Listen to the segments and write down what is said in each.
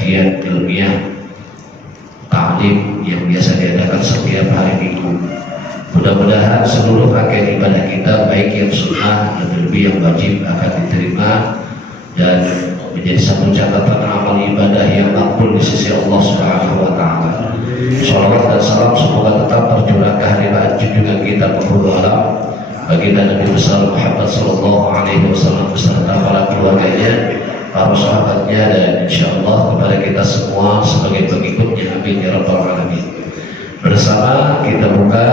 kajian ilmiah taklim yang biasa diadakan setiap hari Minggu. Mudah-mudahan seluruh rangkaian ibadah kita, baik yang sunnah dan lebih yang wajib, akan diterima dan menjadi satu catatan amal ibadah yang makbul di sisi Allah Subhanahu wa Ta'ala. Shalawat dan salam semoga tetap tercurah ke hadirat junjungan kita penghulu alam, baginda Nabi besar Muhammad Sallallahu Alaihi Wasallam beserta para keluarganya, para sahabatnya, dan insyaallah kepada kita semua sebagai pengikutnya. Amin ya rabbal alamin. Bersama kita buka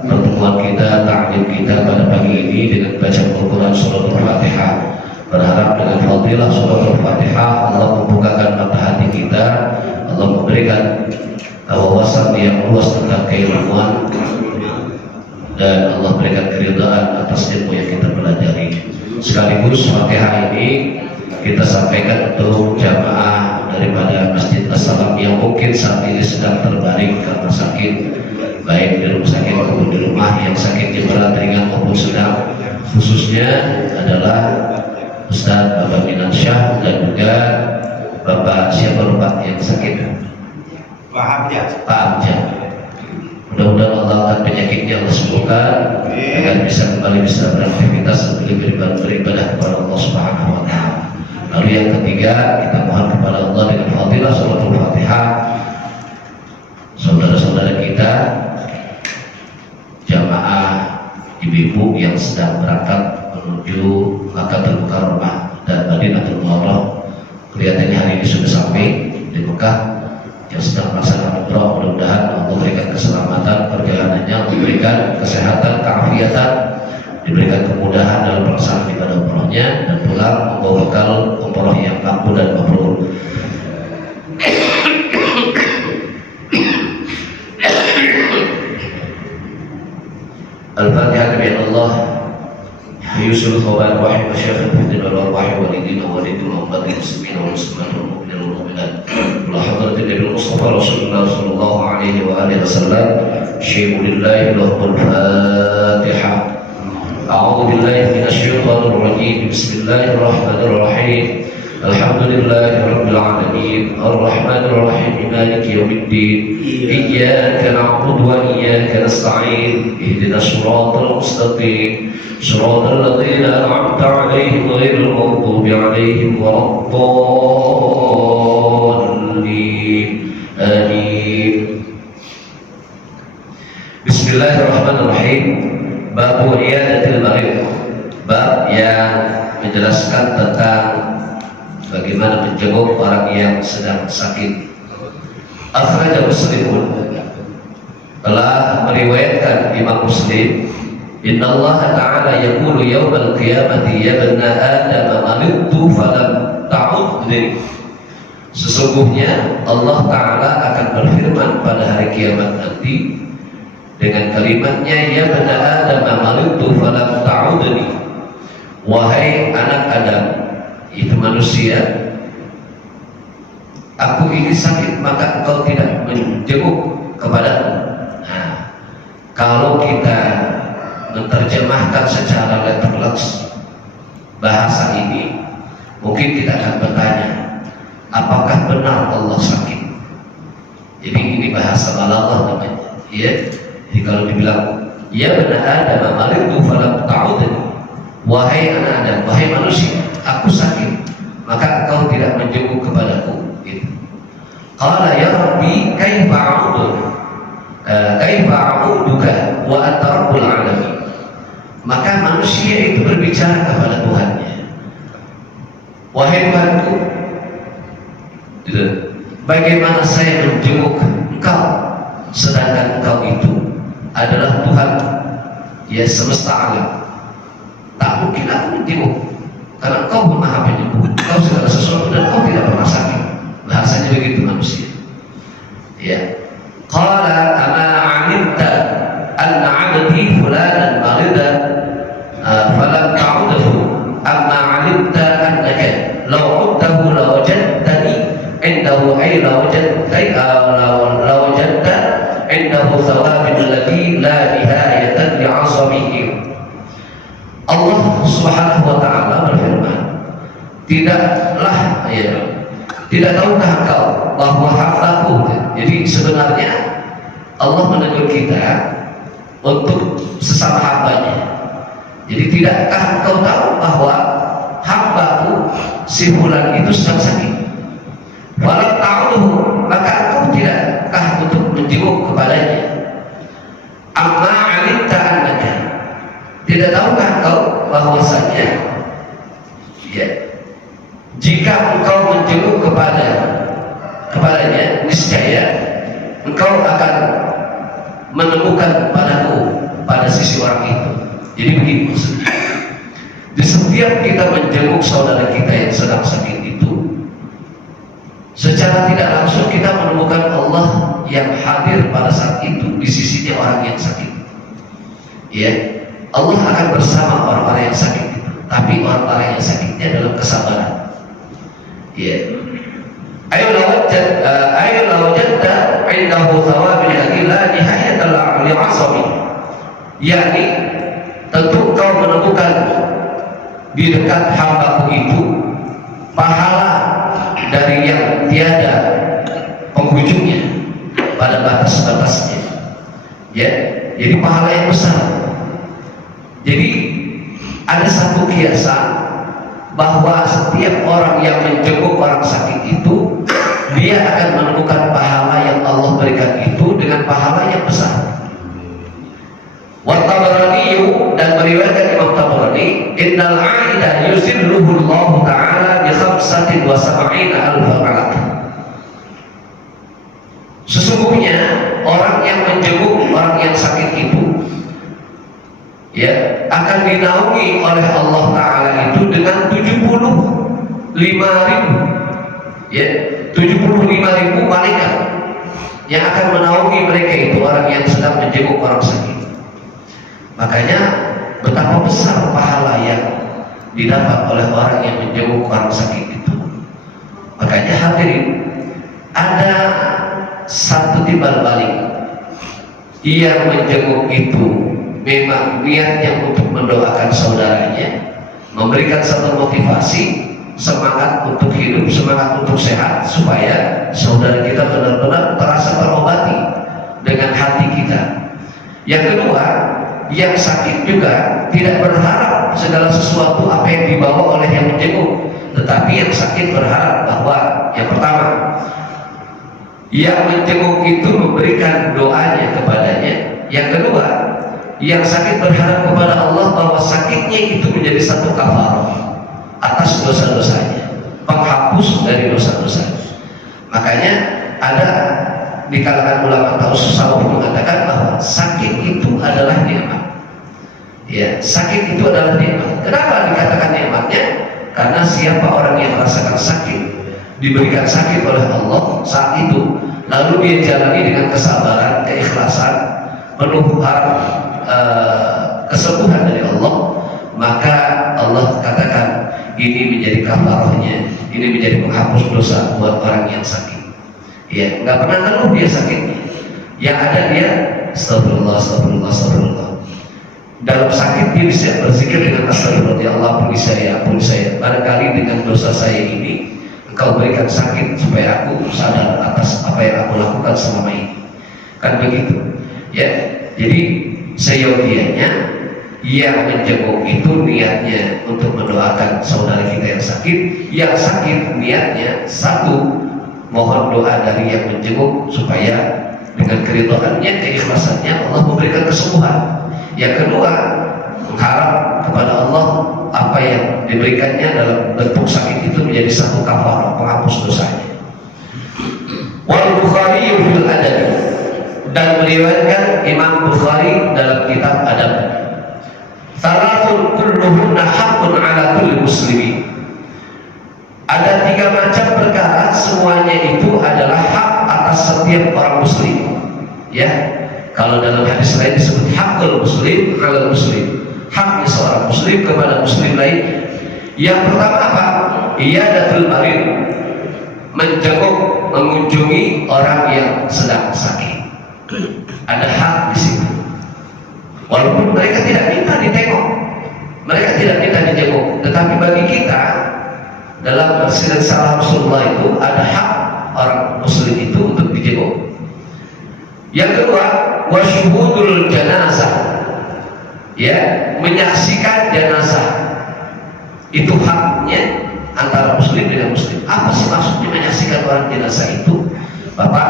pertemuan kita, ta'lim kita pada pagi ini dengan baca Al-Quran Surah Al-Fatihah. Berharap dengan fadilah Surah Al-Fatihah Allah membukakan mata hati kita, Allah memberikan wawasan yang luas tentang keilmuan, dan Allah berikan keridhaan atas ilmu yang kita pelajari. Sekaligus Fatihah ini kita sampaikan untuk jamaah daripada Masjid As-Salam yang mungkin saat ini sedang terbaring karena sakit, baik di rumah sakit maupun di rumah, yang sakitnya berat, ringan maupun sedang. Khususnya adalah Ustaz Bapak Minansyah dan juga Bapak siapa lupa yang sakit? Pak Abjad. Mudah-mudahan Allah akan penyakitnya Allah sembuhkan agar bisa kembali bisa beraktivitas dan beribadah kepada Allah Subhanahu wa Ta'ala. Lalu yang ketiga, kita mohon kepada Allah dengan fadilah Surah Al-Fatihah, saudara-saudara kita jamaah ibu-ibu yang sedang berangkat menuju Makkah Al-Mukarramah dan Madinatul Munawwarah, kelihatannya hari ini sudah sampai di Mekah, yang sedang melaksanakan umrah. Mudah-mudahan Allah berikan keselamatan perjalanannya, memberikan kesehatan, keafiatan, diberikan kemudahan dalam pelaksanaan ibadah umrohnya, dan pulang membawa bekal umroh yang makbul dan mabrur. Al-Fatihah kepada Allah. Yusul Thawan Wahid wa Syafiq Fidin wal Wahid walidina walidul ummati muslimin wal muslimat wal mu'minin wal mu'minat la hadratin Nabi Mustafa Rasulullah sallallahu alaihi wa alihi wasallam. Syai'ulillahi lahul Fatihah. A'udzu billahi minasy syaithanir rajim. Bismillahirrahmanirrahim. Alhamdulillahi rabbil alamin. Arrahmanir rahim. Maliki yaumiddin. Iyyaka na'budu wa iyyaka nasta'in. Ihdinas shiratal mustaqim. Shiratal ladzina an'amta 'alaihim ghairil maghdubi 'alaihim waladdallin. Amin. Bismillahirrahmanirrahim. Bab iyadatil marid. Bab yang menjelaskan tentang bagaimana menjenguk orang yang sedang sakit. Akhrajah Muslimun, telah meriwayatkan Imam Muslim, Inna Allah Ta'ala yaqulu yawmal qiyamati ya bani Adam maridtu falam ta'udni. Sesungguhnya Allah Ta'ala akan berfirman pada hari kiamat nanti dengan kalimatnya, ya bani Adam maridtu falam ta'udni. Wahai anak Adam, itu manusia, aku ini sakit maka engkau tidak menjenguk kepadaku. Nah, kalau kita menerjemahkan secara literals bahasa ini, mungkin kita akan bertanya, apakah benar Allah sakit? Jadi ini bahasa balaghah namanya, ya. Jadi kalau dibilang ya bani Adam maridtu falam ta'udni, wahai anak Adam, wahai manusia, aku sakit maka engkau tidak menjenguk kepadaku. Qala ya Rabbi kaifa a'uduka wa anta rabbul alamin. Maka manusia itu berbicara kepada Tuhannya, wahai Tuhanku, bagaimana saya menjenguk engkau sedangkan engkau itu adalah Tuhan ya semesta alam. Tak mungkin aku menjenguk karena engkau maha penyembuh, engkau segala sesuatu dan engkau tidak pernah sakit. Bahasanya begitu manusia. Ya. Qala ama 'alimta anna 'abdi fulanan marida falam ta'udhu amma 'alimta annaka law 'udtahu lawajadtani indahu ay lawajadta indahu thawabin alladhi la nihayata li'azamihi. Allah Subhanahu wa Ta'ala berfirman, tidaklah ya Tidak tahukah engkau bahwa hambaku? Jadi sebenarnya Allah menegur kita untuk sesama hambanya. Jadi tidakkah engkau tahu bahwa hambaku si fulan itu sedang sakit? Walau tahu, maka engkau tidakkah untuk menjenguk kepadanya? Amma alimta annaka, tidak tahukah engkau bahwasanya ya, jika engkau menjenguk kepadanya, niscaya engkau akan menemukan padaku pada sisi orang itu. Jadi begini maksudnya, di setiap kita menjenguk saudara kita yang sedang sakit itu, secara tidak langsung kita menemukan Allah yang hadir pada saat itu di sisinya orang yang sakit. Ya, Allah akan bersama orang-orang yang sakit itu, tapi orang-orang yang sakitnya dalam kesabaran. Ya, ayo lawajadta indahu thawabil la nihayata li'asami, yakni tentu kau menemukan di dekat hambaku itu pahala dari yang tiada penghujungnya pada batas-batasnya. Ya, jadi pahala yang besar. Jadi ada satu kiasan bahwa setiap orang yang menjenguk orang sakit itu, dia akan menemukan pahala yang Allah berikan itu dengan pahala yang besar. Wa Tabarani, dan meriwayatkan Imam Tabarani, innal 'aida yuzilluhu Allah Ta'ala bi 75,000 malak. Sesungguhnya orang yang menjenguk orang yang sakit itu ya akan dinaungi oleh Allah Ta'ala itu dengan 75.000 ya, 75.000 malaikat yang akan menaungi mereka itu, orang yang sedang menjenguk orang sakit. Makanya betapa besar pahala yang didapat oleh orang yang menjenguk orang sakit itu. Makanya hadirin, ada satu timbal balik, yang menjenguk itu memang niatnya untuk mendoakan saudaranya, memberikan satu motivasi, semangat untuk hidup, semangat untuk sehat, supaya saudara kita benar-benar terasa terobati dengan hati kita. Yang kedua, yang sakit juga tidak berharap segala sesuatu apa yang dibawa oleh yang menjenguk, tetapi yang sakit berharap bahwa yang pertama, yang menjenguk itu memberikan doanya kepadanya. Yang kedua, yang sakit berharap kepada Allah bahwa sakitnya itu menjadi satu kafarah atas dosa-dosanya, penghapus dari dosa-dosanya. Makanya ada di kalangan ulama tasawuf mengatakan bahwa sakit itu adalah nikmat. Ya, sakit itu adalah nikmat. Kenapa dikatakan nikmatnya? Karena siapa orang yang merasakan sakit, diberikan sakit oleh Allah saat itu, lalu dia jalani dengan kesabaran, keikhlasan, penuh harap kesembuhan dari Allah, maka Allah katakan ini menjadi kafarahnya, ini menjadi penghapus dosa buat orang yang sakit. Ya, nggak pernah ngeluh dia sakitnya. Yang ada dia astagfirullah, astagfirullah, astagfirullah. Dalam sakit dia bisa berzikir dengan astagfirullah, ya Allah ampuni saya, ampuni saya. Barangkali dengan dosa saya ini Engkau berikan sakit supaya aku sadar atas apa yang aku lakukan selama ini. Kan begitu. Ya, jadi seyogianya yang menjenguk itu niatnya untuk mendoakan saudara kita yang sakit. Yang sakit niatnya satu, mohon doa dari yang menjenguk supaya dengan keridhaannya, keikhlasannya Allah memberikan kesembuhan. Yang kedua, mengharap kepada Allah apa yang diberikannya dalam bentuk sakit itu menjadi satu kafarah, penghapus dosanya. Wal Bukhari fil Adab, dan meriwayatkan Imam Bukhari dalam kitab Adab, Salatul kulluhunna haqqun ala kulli muslimin. Ada 3 macam perkara, semuanya itu adalah hak atas setiap orang muslim. Ya, kalau dalam hadis lain disebut hakul muslim ala muslim, haknya seorang muslim kepada muslim lain. Yang pertama apa? Iyadatul marid, menjenguk, mengunjungi orang yang sedang sakit. Ada hak di situ. Walaupun mereka tidak minta ditengok, mereka tidak minta dijenguk, tetapi bagi kita dalam risalah Rasulullah itu ada hak orang muslim itu untuk dijenguk. Yang kedua, wasyuhudul janazah, ya, menyaksikan jenazah itu haknya antara muslim dengan muslim. Apa sih maksudnya menyaksikan orang jenazah itu, Bapak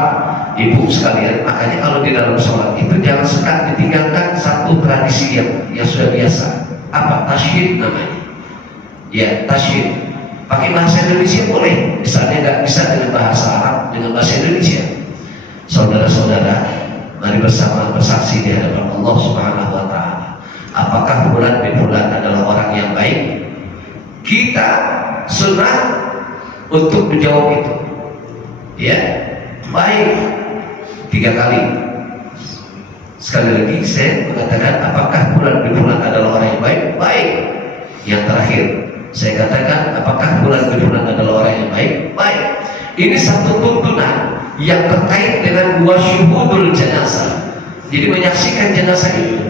Ibu sekalian? Makanya kalau di dalam sholat itu jangan suka ditinggalkan satu tradisi yang sudah biasa. Apa? Tasyid namanya. Ya, tasyid. Pakai bahasa Indonesia boleh, misalnya nggak bisa dengan bahasa Arab, dengan bahasa Indonesia. Saudara-saudara, mari bersama bersaksi di hadapan Allah Subhanahu wa Ta'ala. Apakah fulan bin fulan adalah orang yang baik? Kita sunnah untuk menjawab itu, ya, baik 3 kali. Sekali lagi saya mengatakan, apakah fulan bin fulan adalah orang yang baik? Baik. Yang terakhir saya katakan, apakah fulan bin fulan adalah orang yang baik? Baik. Ini satu tuntunan yang terkait dengan wasyuhudul janazah. Jadi menyaksikan jenazah itu.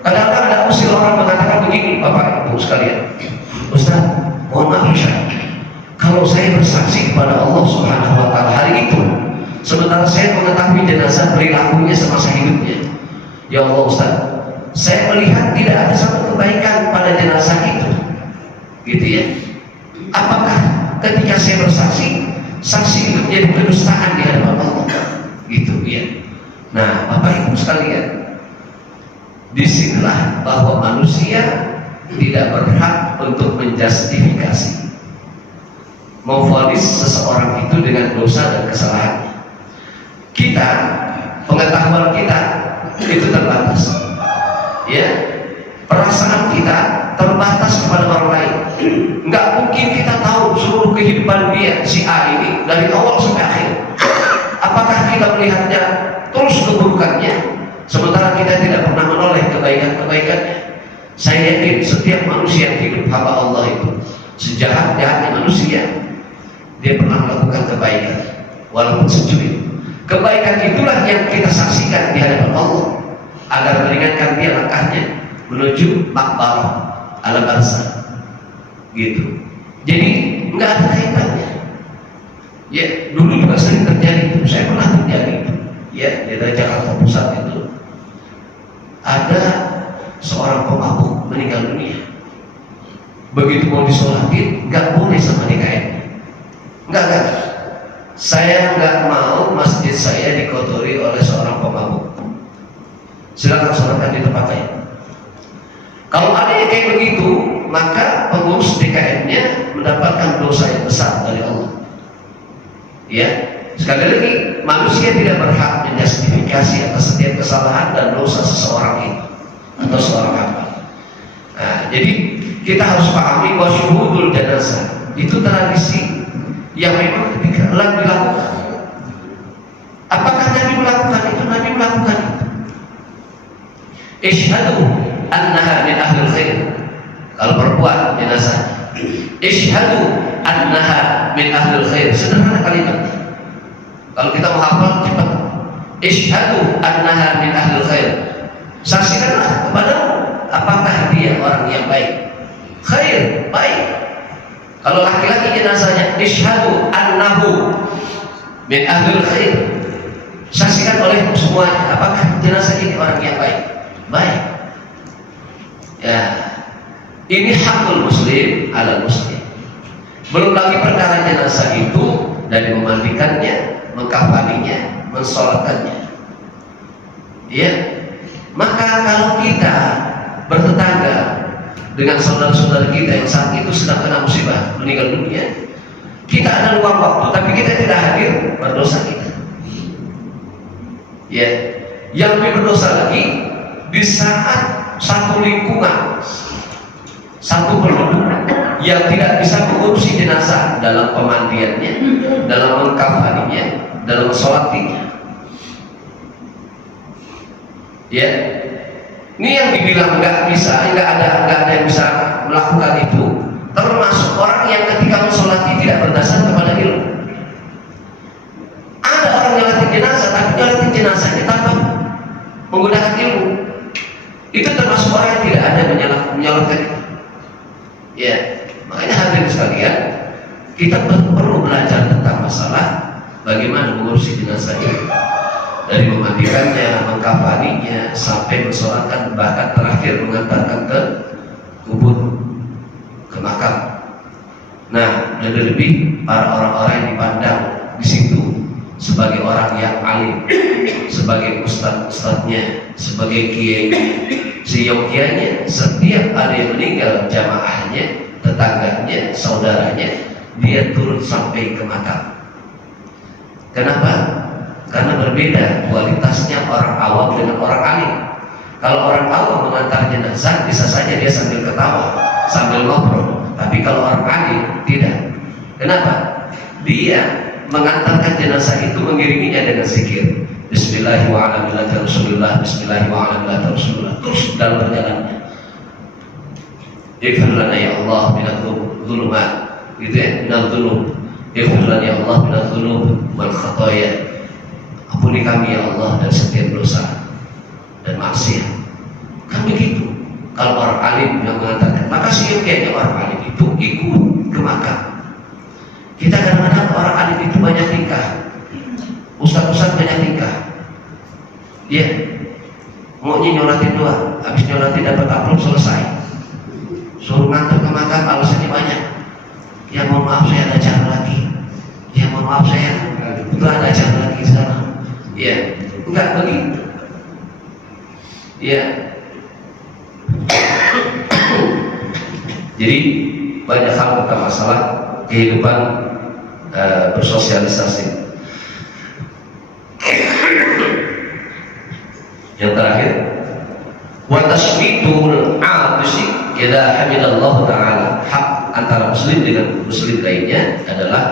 Kadang-kadang ada usil orang mengatakan begini, Bapak Ibu sekalian, Ustaz, mohon maaf Ustaz, kalau saya bersaksi kepada Allah Subhanahu wa Ta'ala hari itu, sementara saya mengetahui jenazah perilakunya semasa hidupnya, ya Allah Ustaz, saya melihat tidak ada satu kebaikan pada jenazah itu, gitu ya. Apakah ketika saya bersaksi, saksi itu menjadi kedustaan di hadapan Allah, gitu ya. Nah, Bapak Ibu sekalian, disinilah bahwa manusia tidak berhak untuk menjustifikasi, memvonis seseorang itu dengan dosa dan kesalahan. Kita, pengetahuan kita itu terbatas, ya, perasaan kita terbatas kepada orang lain. Nggak mungkin kita tahu seluruh kehidupan dia, si A ini, dari awal sampai akhir. Apakah kita melihatnya terus keburukannya, sementara kita tidak pernah menoleh kebaikan-kebaikannya? Saya yakin setiap manusia yang hidup hamba Allah itu, sejahat-jahatnya manusia, dia pernah melakukan kebaikan, walaupun secuil. Kebaikan itulah yang kita saksikan di hadapan Allah, agar meringankan dia langkahnya menuju makbarah ala bangsa, gitu. Jadi nggak ada kaitannya. Ya, dulu juga sering terjadi itu, saya pernah terjadi itu. Ya, di Jakarta Pusat itu ada seorang pemabuk meninggal dunia. Begitu mau disolatin, nggak boleh sama DKM. Enggak. Saya nggak mau masjid saya dikotori oleh seorang pemabuk. Silakan sholatkan di tempat lain. Kalau ada yang kayak begitu, maka pengurus DKM-nya mendapatkan dosa yang besar dari Allah. Ya, sekali lagi, manusia tidak berhak menjustifikasi atas setiap kesalahan dan dosa seseorang itu atau seorang hamba. Nah, jadi kita harus pahami bahwa syuhudul janazah itu tradisi yang memang ketika dilakukan. Apakah Nabi melakukan itu? Nabi melakukan itu. Isyhadu annaha min ahlil khair. Kalau perempuan jenazah, isyhadu annaha min ahlil khair. Sederhana kalimat. Kalau kita menghafal cepat, isyhadu annaha min ahlil khair. Saksikanlah kepadamu apakah dia orang yang baik. Khair, baik. Kalau laki-laki jenazahnya, isyhadu annahu min ahlil khair. Saksikan oleh semuanya apakah jenazah ini orang yang baik. Baik. Ya, ini hakul muslim ala muslim. Belum lagi perkara jenazah itu dari memandikannya, mengkafaninya, mensolatkannya. Ya, maka kalau kita bertetangga dengan saudara-saudara kita yang saat itu sedang kena musibah meninggal dunia, kita ada luang waktu, tapi kita tidak hadir, berdosa kita. Ya, yang lebih berdosa lagi di saat satu lingkungan, satu penduduk yang tidak bisa mengurusi jenazah dalam pemandiannya, dalam mengkafaninya, dalam sholatnya. Ya, ini yang dibilang nggak bisa, nggak ada yang bisa melakukan itu, termasuk orang yang ketika mensolati tidak berdasar kepada ilmu. Ada orang yang latih jenazah, tapi latih jenazahnya tanpa menggunakan ilmu. Itu termasuk orang yang tidak ada menyolatkan itu. Ya, makanya hadirin sekalian, Kita perlu belajar tentang masalah bagaimana mengurusi jenazah ini, dari memandikannya, mengkafaninya, sampai mensolatkan, bahkan terakhir mengantarkan ke kubur, ke makam. Nah, lebih para orang-orang yang dipandang di situ sebagai orang yang alim, sebagai ustadz-ustadznya, sebagai kiai, seyogianya. Setiap ada yang meninggal, jamaahnya, tetangganya, saudaranya, dia turun sampai ke makam. Kenapa? Karena berbeda kualitasnya orang awam dengan orang alim. Kalau orang awam mengantar jenazah, bisa saja dia sambil ketawa, sambil ngobrol. Tapi kalau orang alim, tidak. Kenapa? Dia mengantarkan jenazah itu mengiringinya dengan zikir. Bismillahirrahmanirrahim. Bismillahirrahmanirrahim. Terus dalam perjalanannya. Ighfir lana ya Allah minadz dzulumat. Gitu ya, minadz dzulum. Ighfir lana ya Allah minadz dzulum wal khataaya. Ampuni kami ya Allah dari setiap dosa dan maksiat. Kan begitu. Kalau orang alim yang mengatakan, maka kayaknya orang alim itu ikut ke makam. Kita kadang-kadang orang alim itu banyak tingkah, ustaz-ustaz banyak tingkah. Dia maunya nyolatin doang, habis nyolatin dapat amplop selesai. Suruh ngantar ke makam, alasannya banyak. Ya mohon maaf saya ada acara lagi. Ya mohon maaf saya enggak ada acara lagi sekarang. Ya, enggak begitu. Ya. Jadi banyak hal tentang masalah kehidupan bersosialisasi. Yang terakhir, wa tasbitul a'tisi idza hamidallahu ta'ala. Hak antara muslim dengan muslim lainnya adalah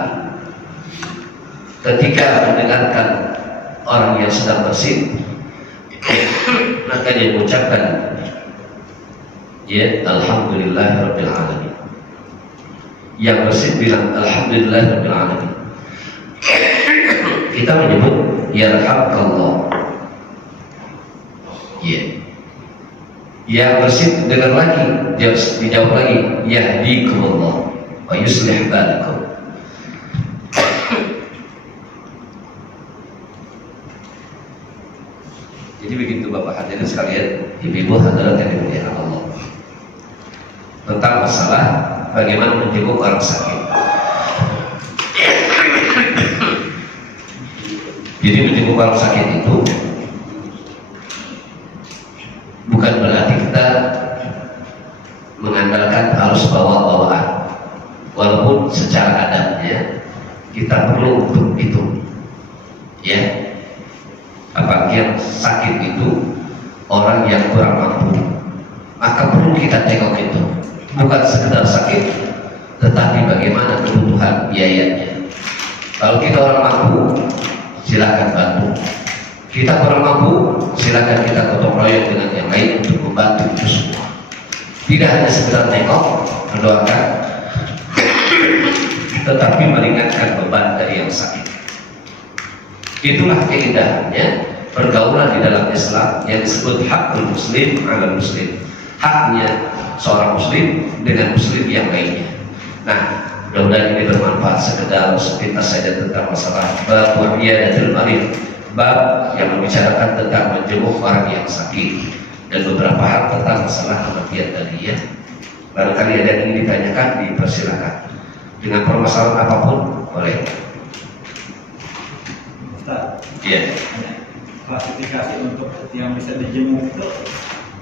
ketika mendengarkan orang yang sedang bersin, maka dia mengucapkan ya alhamdulillahirabbil alamin. Yang bersin bilang alhamdulillahirabbil alamin. Kita menyebut yarhamkallah. Ya. Yang bersin dengar lagi, dia dijawab lagi yahdikumullah wa yuslih balakum. Jadi begitu Bapak hadirin sekalian, ibu-ibu hadirat yang dimuliakan Allah, tentang masalah bagaimana menjenguk orang sakit. Jadi menjenguk orang sakit itu bukan berarti kita mengandalkan harus bawa-bawaan, walaupun secara adatnya kita perlu untuk itu, ya. Apalagi yang sakit itu orang yang kurang mampu, maka perlu kita tengok itu, bukan sekedar sakit, tetapi bagaimana kebutuhan biayanya. Kalau kita orang mampu, silakan bantu. Kita kurang mampu, silakan kita gotong royong dengan yang lain untuk membantu itu semua. Tidak hanya sekedar tengok, mendoakan, tetapi meringankan beban dari yang sakit. Itulah keindahannya pergaulan di dalam Islam yang disebut hakul muslim ala muslim. Haknya seorang muslim dengan muslim yang lainnya. Nah, mudah-mudahan ini bermanfaat. Sekedar sepintas saja tentang masalah bab wa'iyadatul marid, bab yang membicarakan tentang menjenguk orang yang sakit, dan beberapa hal tentang masalah kematian tadi, ya. Barangkali ada yang ingin ditanyakan, dipersilakan. Dengan permasalahan apapun boleh. Ustaz, Iya. klasifikasi untuk yang bisa dijenguk itu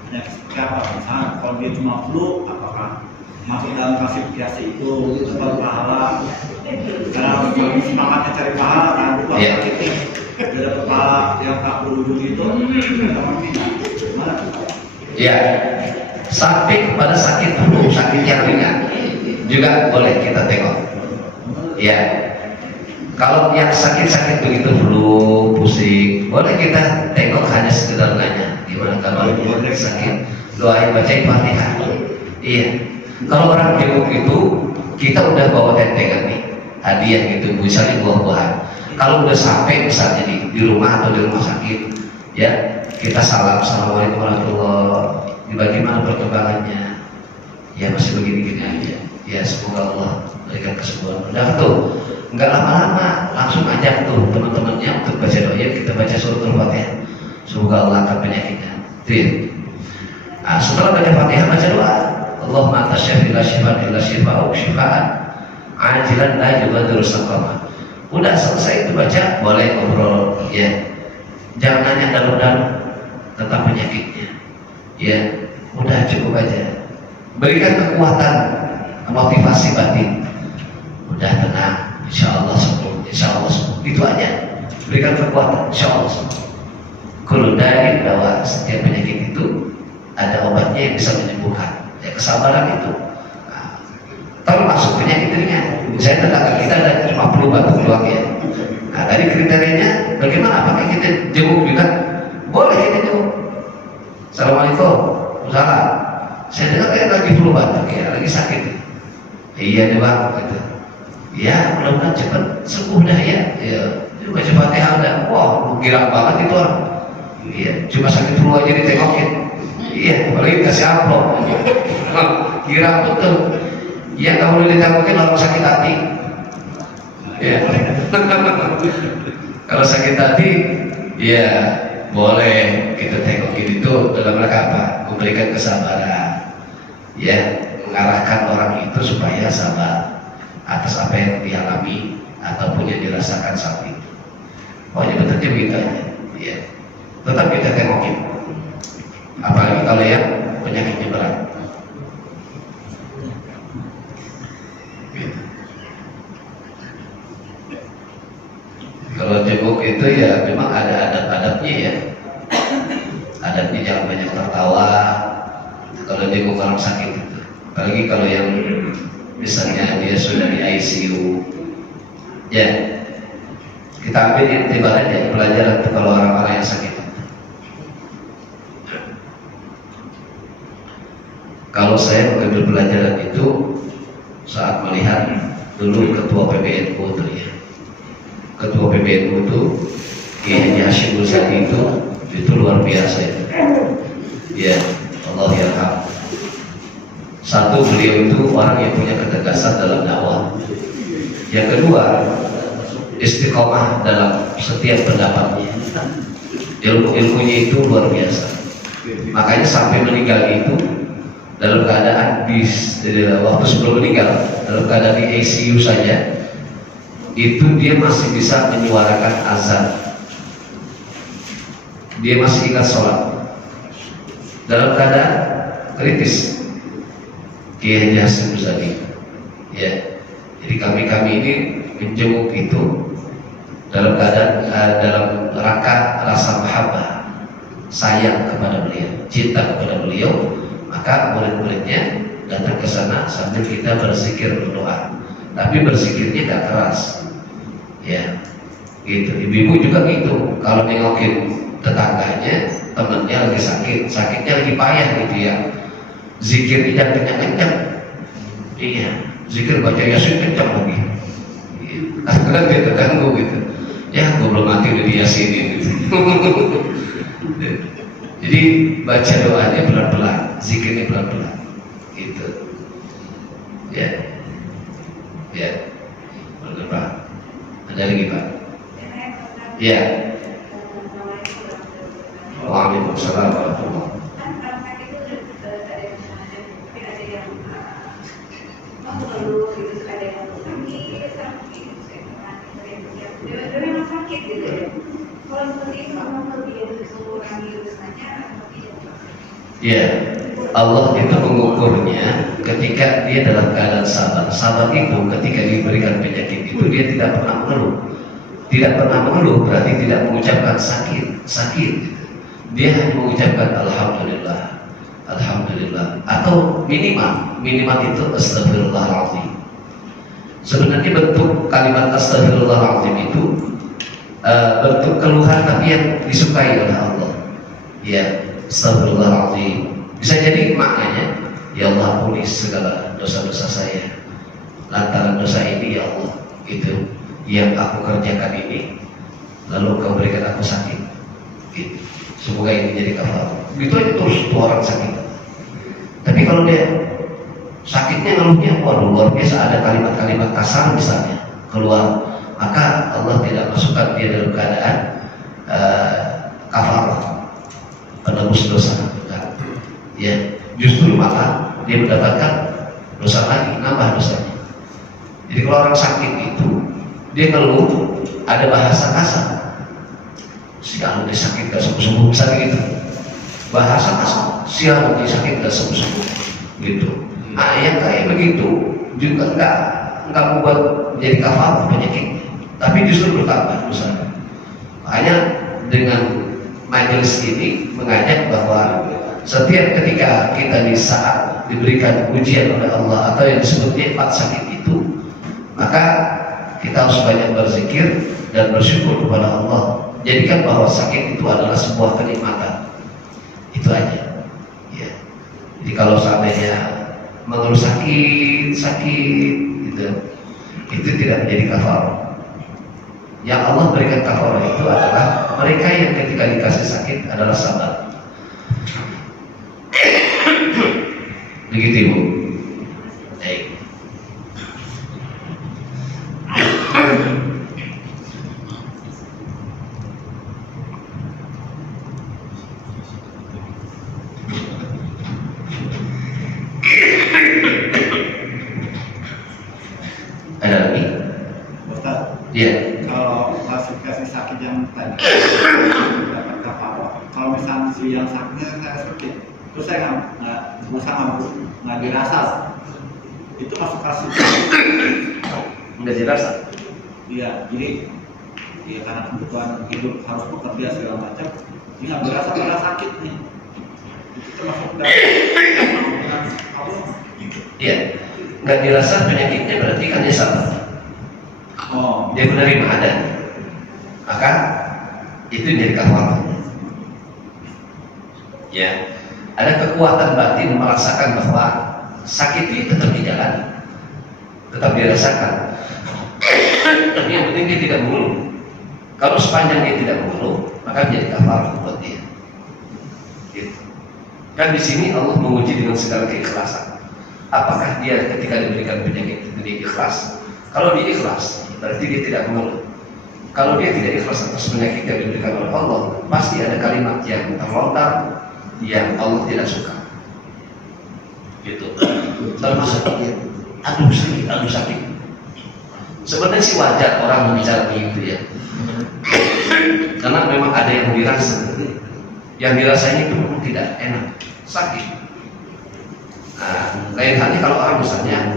penyakit seperti apa? Misalnya kalau dia cuma flu, apakah masuk dalam klasifikasi itu atau pahala? Karena lagi semangatnya cari pahala, nah itu sakit nih, ada kepala yang tak berujung itu, gimana? Ya, sampai pada sakit flu, sakit yang ringan juga boleh kita tengok. Ya. Kalau yang sakit-sakit begitu flu, pusing, boleh kita tengok, hanya sekedar nanya gimana kabar, sakit, doain, bacain Fatihah. Iya. Kalau orang jenguk itu kita udah bawa tentengan nih, hadiah gitu, misalnya buah-buahan. Kalau udah sampai misalnya di rumah atau di rumah sakit, ya kita salam, assalamualaikum warahmatullahi wabarakatuh, bagaimana perkembangannya? Ya masih begini-gini aja. Ya Ya semoga Allah berikan kesembuhan. Udah tuh, nggak lama-lama langsung ajak tuh teman-temannya untuk baca doa. Kita baca suratul Fatihah. Semoga Allah angkat penyakitnya. Tuh. Nah, setelah baca Fatihah baca doa. Allahumma anta syafi la syifa illa syifa'uk syifa'an ajilan la yughadiru saqama. Udah selesai itu baca, boleh ngobrol ya. Jangan nanya dalam-dalam tentang penyakitnya. Ya, udah cukup aja. Berikan kekuatan, motivasi batin. Udah tenang, insya Allah sembuh, insya Allah sembuh. Itu aja. Berikan kekuatan, insya Allah sembuh. Kullu da'in, bahwa setiap penyakit itu ada obatnya yang bisa menyembuhkan. Ya kesabaran itu. Nah, termasuk penyakit ringan. Saya tetangga kita ada 50 batuk doang ya. Nah dari kriterianya bagaimana? Apakah kita jenguk juga? Boleh kita jenguk. Assalamualaikum. Salam. Saya dengar kayak lagi flu batuk ya, lagi sakit. Iya deh bang, gitu. Ya mudah-mudahan cepat sembuh dah ya. Ya, baca Fatihah udah. Wah, girang banget itu orang. Iya, cuma sakit flu aja ditengokin. Iya, apalagi kasih amplop. Girang betul. Ya nggak boleh ditengokin orang sakit hati. Ya. Kalau sakit hati, ya boleh kita tengokin itu dalam rangka apa? Memberikan kesabaran. Ya, mengarahkan orang itu supaya sabar atas apa yang dialami ataupun yang dirasakan saat itu. Pokoknya betul begitu aja. Ya. Tetap kita tengokin. Apalagi kalau yang penyakitnya berat. Gitu. Kalau jenguk itu ya memang ada adat-adatnya ya. Adatnya jangan banyak tertawa. Kalau jenguk orang sakit itu, apalagi kalau yang misalnya dia sudah di ICU, ya kita ambil intibarannya pelajaran itu kalau orang-orang yang sakit. Kalau saya mengambil pelajaran itu saat melihat dulu ketua PBNU itu ya, ketua PBNU itu Kiai Haji Hashim Muzadi itu luar biasa itu. Ya Allah yarham. Satu, beliau itu orang yang punya ketegasan dalam dakwah. Yang kedua, istiqomah dalam setiap pendapatnya. Ilmunya itu luar biasa. Makanya sampai meninggal itu dalam keadaan waktu sebelum meninggal, dalam keadaan di ICU saja, itu dia masih bisa menyuarakan azan. Dia masih ingat sholat dalam keadaan kritis. Kiai Haji Hashim Muzadi, ya. Jadi kami ini menjenguk itu dalam keadaan dalam rangka rasa mahabbah, sayang kepada beliau, cinta kepada beliau. Maka murid-muridnya datang ke sana sambil kita berzikir berdoa. Tapi berzikirnya gak keras, ya. Gitu. Ibu-ibu juga gitu. Kalau nengokin tetangganya, temennya lagi sakit, sakitnya lagi payah gitu ya. Zikir tidak kencang-kencang. Iya, zikir baca Yasin kencang lagi. Akhirnya dia terganggu gitu. Ya, gue belum mati udah di Yasinin gitu. Jadi baca doanya pelan-pelan, zikirnya pelan-pelan. Gitu. Ya. Ya. Benar Pak. Ada lagi Pak? Ya. Waalaikumsalam warahmatullahi wabarakatuh. Ya, Allah itu mengukurnya ketika dia dalam keadaan sabar. Sabar itu ketika diberikan penyakit itu dia tidak pernah mengeluh. Tidak pernah mengeluh berarti tidak mengucapkan sakit. Dia hanya mengucapkan alhamdulillah, alhamdulillah, atau minimal itu astagfirullahaladzim. Sebenarnya bentuk kalimat astagfirullahaladzim itu bentuk keluhan tapi yang disukai oleh Allah. Ya, astagfirullahaladzim. Bisa jadi maknanya, ya Allah ampuni segala dosa-dosa saya. Lantaran dosa ini ya Allah, itu yang aku kerjakan ini, lalu Kau berikan aku sakit. Gitu. Semoga ini jadi kafarat. Begitu aja terus tuh orang sakit. Tapi kalau dia sakitnya ngeluhnya waduh luar biasa, ada kalimat-kalimat kasar misalnya keluar, maka Allah tidak masukkan dia dalam keadaan kafarah, penebus dosa. Ya, justru malah dia mendapatkan dosa lagi, nambah dosanya. Jadi kalau orang sakit itu dia ngeluh, ada bahasa kasar, siang dia sakit gak sembuh-sembuh, misalnya gitu, bahasa kasar, siang dia sakit gak sembuh-sembuh, gitu. Nah, yang kayak begitu juga nggak membuat jadi kafar penyakitnya, tapi justru bertambah dosa. Makanya dengan majelis ini mengajak bahwa setiap ketika kita di saat diberikan ujian oleh Allah atau yang disebut nikmat sakit itu, maka kita harus banyak berzikir dan bersyukur kepada Allah. Jadikan bahwa sakit itu adalah sebuah kenikmatan. Itu aja. Ya. Jadi kalau seandainya mengeluh sakit gitu, itu tidak menjadi kafarah. Yang Allah berikan kafarah itu adalah mereka yang ketika dikasih sakit adalah sabar. Begitu Ibu. Baik. Ada lagi? Ustaz, Iya. kalau klasifikasi sakit yang tadi dapat kafarah, kalau misalnya si yang sakitnya saya sakit, terus saya nggak dirasa, itu masuk klasifikasi. Nggak dirasa. Iya, jadi ya karena kebutuhan hidup harus bekerja segala macam, dia nggak berasa pada sakit nih. Itu termasuk dengan Allah. Iya. Nggak dirasa penyakitnya berarti kan dia sabar. Oh, Dia menerima ada, maka itu jadi kafarah. Ya, ada kekuatan batin merasakan bahwa sakit itu tetap di jalan, tetap dirasakan. Tapi yang penting dia tidak mengeluh. Kalau sepanjang dia tidak mengeluh, maka menjadi kafarah buat dia. Gitu. Kan di sini Allah menguji dengan segala keikhlasan. Apakah dia ketika diberikan penyakit itu dia ikhlas? Kalau dia ikhlas, berarti dia tidak mengeluh. Kalau dia tidak ikhlas atas penyakit yang diberikan oleh Allah, pasti ada kalimat yang terlontar yang Allah tidak suka. Gitu. Termasuk aduh sakit. Sebenarnya sih wajar orang bicara begitu ya. Karena memang ada yang dirasa. Yang dirasanya itu memang tidak enak, sakit. Nah, lain halnya kalau orang misalnya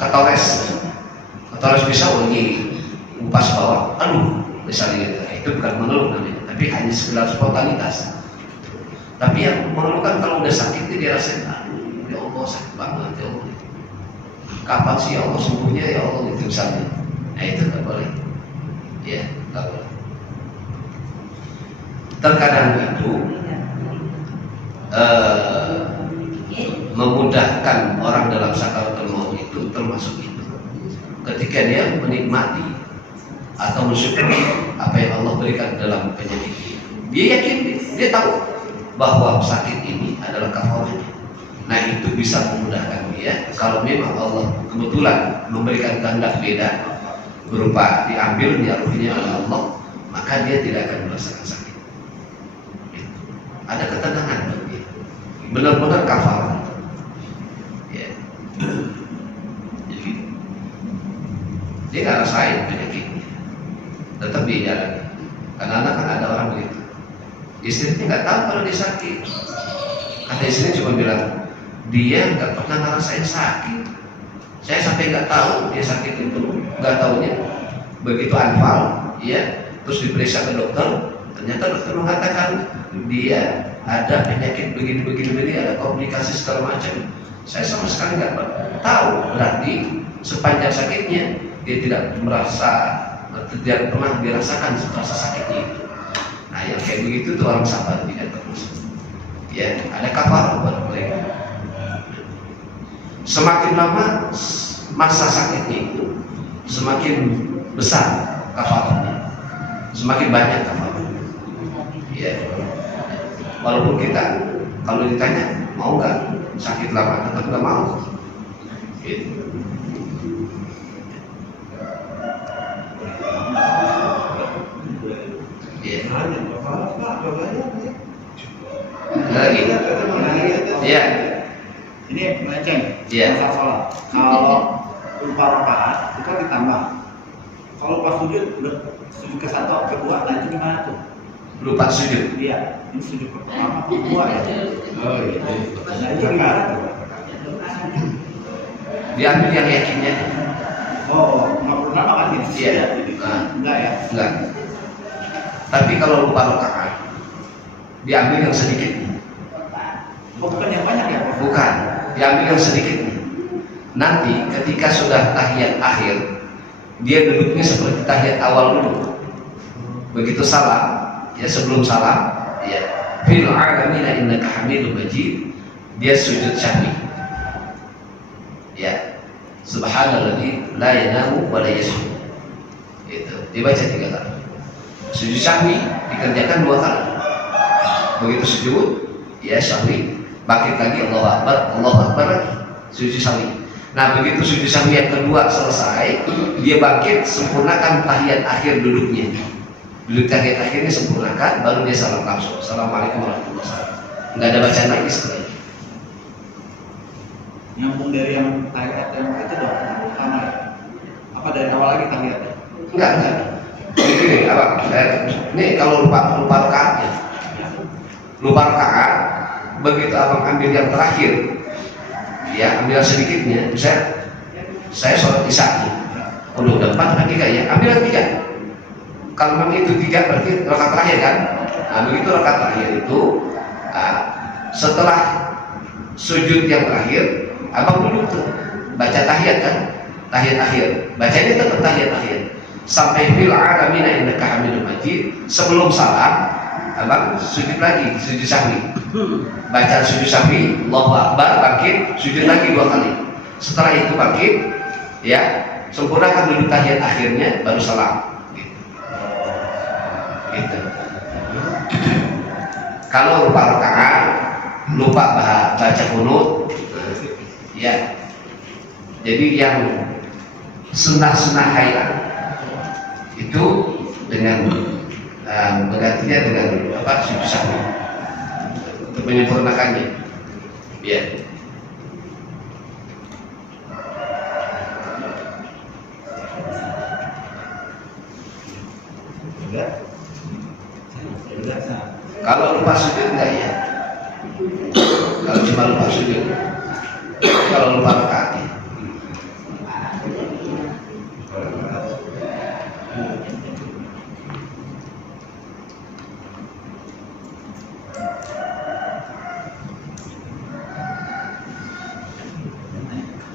ketores pisau lagi upas bawah, aduh, misalnya gitu. Itu bukan mengeluh namanya, tapi hanya sekedar spontanitas. Tapi yang mengeluhkan kalau udah sakit itu dia rasain, aduh, ya Allah sakit banget ya Allah. Kapan sih ya Allah sembuhnya ya Allah itu misalnya. Nah itu nggak boleh, ya nggak boleh. Terkadang itu memudahkan orang dalam sakaratul maut itu termasuk itu. Ketika dia menikmati atau mensyukuri apa yang Allah berikan dalam penyakit ini, dia yakin, dia tahu bahwa sakit ini adalah kafarah. Nah itu bisa memudahkan dia. Kalau memang Allah kebetulan memberikan kehendak beda berupa diambilnya ruhnya oleh Allah, maka dia tidak akan merasakan sakit. Ada ketenangan bagi dia. Benar-benar kafarah. Ya. Jadi dia nggak rasain penyakitnya, tetap dia jalani. Karena kan ada orang begitu. Istrinya nggak tahu kalau dia sakit. Kata istrinya cuma bilang, dia nggak pernah ngerasain sakit. Saya sampai nggak tahu dia sakit itu, nggak tahunya begitu anfal, ya. Terus diperiksa ke dokter, ternyata dokter mengatakan dia ada penyakit begini, ada komplikasi segala macam. Saya sama sekali nggak tahu. Berarti sepanjang sakitnya dia tidak pernah dirasakan rasa sakitnya itu. Nah yang kayak begitu tuh orang sabar tidak terus. Ya ada kafarah buat mereka. Semakin lama masa sakitnya itu, semakin besar kafarahnya, semakin banyak kafarahnya. Ya, walaupun kita kalau ditanya mau nggak sakit lama tetap nggak mau. Gitu. Lagi. Iya. Ini melenceng. Iya. Masalah sholat. Kalau lupa rakaat itu kan ditambah. Kalau pas sujud ke satu atau kedua, nah itu gimana tuh? Lupa sujud. Iya. Ini sujud pertama, kedua ya. Oh gitu. Nah itu gimana tuh? Diambil yang yakinnya. Oh, nggak pernah makan ini? Iya. Enggak ya? Enggak. Tapi kalau lupa rakaat, diambil yang sedikit. Oh, bukan yang banyak ya? Prof? Bukan, diambil yang sedikit. Nanti ketika sudah tahiyat akhir, dia duduknya seperti tahiyat awal dulu. Begitu salam, ya sebelum salam, ya fil alamina innaka hamidum majid, dia sujud syahwi. Ya, subhanalladzi la yanamu wa la yasjud. Itu dibaca 3 kali. Sujud syahwi dikerjakan 2 kali. Begitu sujud, ya syahwi, bangkit lagi Allahu Akbar lagi, sujud syahwi. Nah begitu sujud syahwi yang kedua selesai, dia bangkit, sempurnakan tahiyat akhir duduknya. Duduk tahiyat akhirnya sempurnakan, baru dia salam langsung. Assalamualaikum warahmatullahi wabarakatuh. Nggak ada bacaan lagi setelah itu. Nyambung dari yang tahiyat yang itu dong, yang pertama ya? Apa dari awal lagi tahiyatnya? Enggak. Ini apa? Ini kalau lupa rakaatnya. Lupa rakaat, begitu abang ambil yang terakhir, ya ambil sedikitnya. Misalnya saya sholat isya, udah 4 kan 3 ya, ambil yang 3. Kalau memang itu 3 berarti rakaat terakhir kan. Nah begitu rakaat terakhir itu, setelah sujud yang terakhir, abang duduk tuh baca tahiyat kan, tahiyat akhir, bacanya tetap tahiyat akhir sampai fil alamina innaka hamidum majid. Sebelum salam abang sujud lagi, sujud syahwi, baca sujud syahwi, Allahu Akbar, bangkit, sujud lagi 2 kali. Setelah itu bangkit, ya sempurnakan duduk tahiyat akhirnya, baru salam. Gitu. Kalau lupa rakaat, lupa baca qunut, ya. Jadi yang sunnah-sunnah hayat itu dengan menggantinya dengan sujud syahwi untuk menyempurnakannya. Ya. Kalau lupa sujud enggak ya? Kalau cuma lupa sujud. Kalau lupa rakaatnya.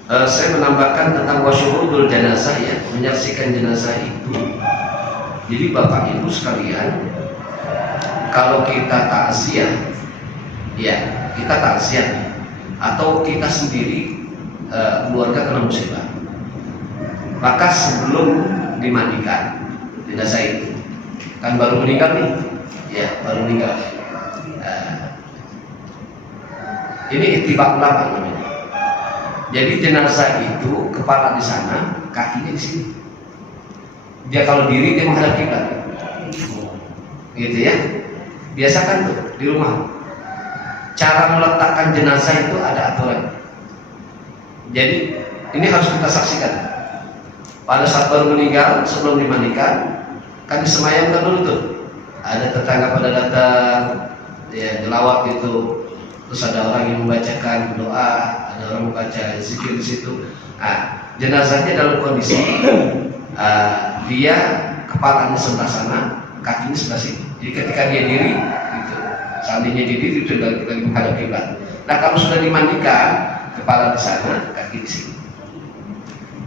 Saya menambahkan tentang wasyuhudul jenazah ya, menyaksikan jenazah itu. Jadi Bapak Ibu sekalian, kalau kita takziah, ya kita takziah, atau kita sendiri keluarga kena musibah, maka sebelum dimandikan jenazah itu, kan baru meninggal nih, ya baru meninggal. Ini itibak ulama namanya. Jadi jenazah itu kepala di sana, kakinya di sini. Dia kalau diri dia menghadap kiblat, gitu ya. Biasakan tuh di rumah. Cara meletakkan jenazah itu ada aturan. Jadi ini harus kita saksikan. Pada saat baru meninggal, sebelum dimandikan, kan disemayamkan dulu tuh. Ada tetangga pada datang, ya gelawak itu. Terus ada orang yang membacakan doa, ada orang membaca zikir di situ. Nah, jenazahnya dalam kondisi dia kepalanya sebelah sana, kakinya sebelah sini. Jadi ketika dia diri, gitu, seandainya dia diri itu lagi menghadap kiblat. Nah, kalau sudah dimandikan, kepala di sana, kaki di sini.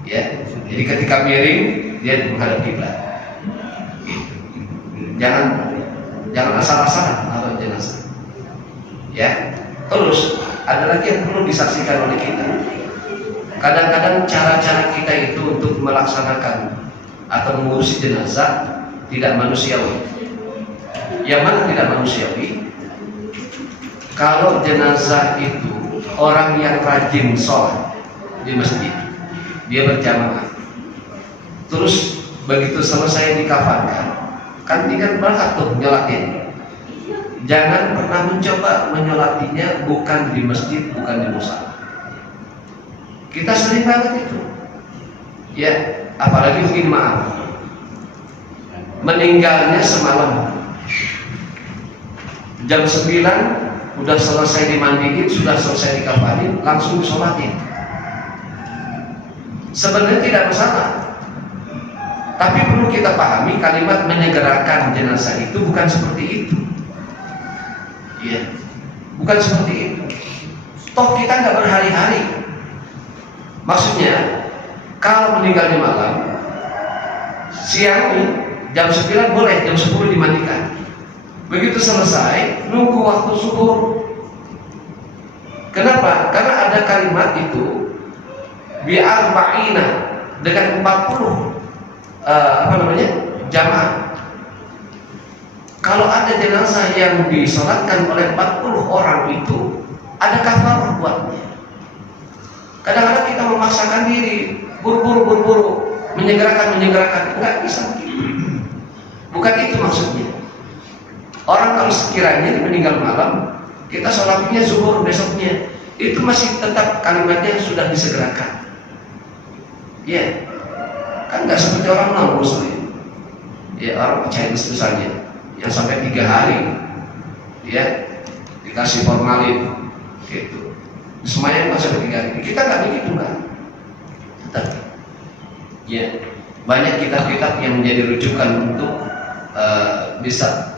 Ya, jadi ketika miring dia menghadap kiblat. Jangan asal-asalan naruh jenazah. Ya. Terus ada lagi yang perlu disaksikan oleh kita. Kadang-kadang cara-cara kita itu untuk melaksanakan atau mengurusi jenazah tidak manusiawi. Yang mana tidak manusiawi? Kalau jenazah itu orang yang rajin sholat, di masjid, dia berjamaah. Terus begitu selesai dikafankan, kan tinggal berangkat tuh nyolatin. Jangan pernah mencoba menyolatinya bukan di masjid, bukan di musala. Kita sering banget itu. Ya, apalagi mungkin maaf, meninggalnya semalam jam 9 udah selesai dimandiin, sudah selesai dikafanin, langsung disolatin. Sebenarnya tidak masalah, tapi perlu kita pahami kalimat menyegerakan jenazah itu bukan seperti itu. Ya, bukan seperti itu. Toh kita nggak berhari-hari. Maksudnya, kalau meninggalnya malam, siang nih, jam 9 boleh, jam 10 dimandikan. Begitu selesai, nunggu waktu subuh. Kenapa? Karena ada kalimat itu bi'arba'ina, dengan 40 jamaah. Kalau ada jenazah yang disolatkan oleh 40 orang itu, ada kafarah buatnya. Kadang-kadang kita memaksakan diri, buru-buru, menyegerakan, enggak bisa begitu. Bukan itu maksudnya. Orang kalau sekiranya meninggal malam, kita sholatnya zuhur besoknya, itu masih tetap kalimatnya sudah disegerakan. Ya, kan nggak seperti orang non-muslim. Ya, orang Chinese misalnya, yang sampai 3 hari, ya dikasih formalin, gitu. Semuanya nggak sampai 3 hari. Kita nggak begitu kan? Tetap. Ya, banyak kitab-kitab yang menjadi rujukan untuk bisa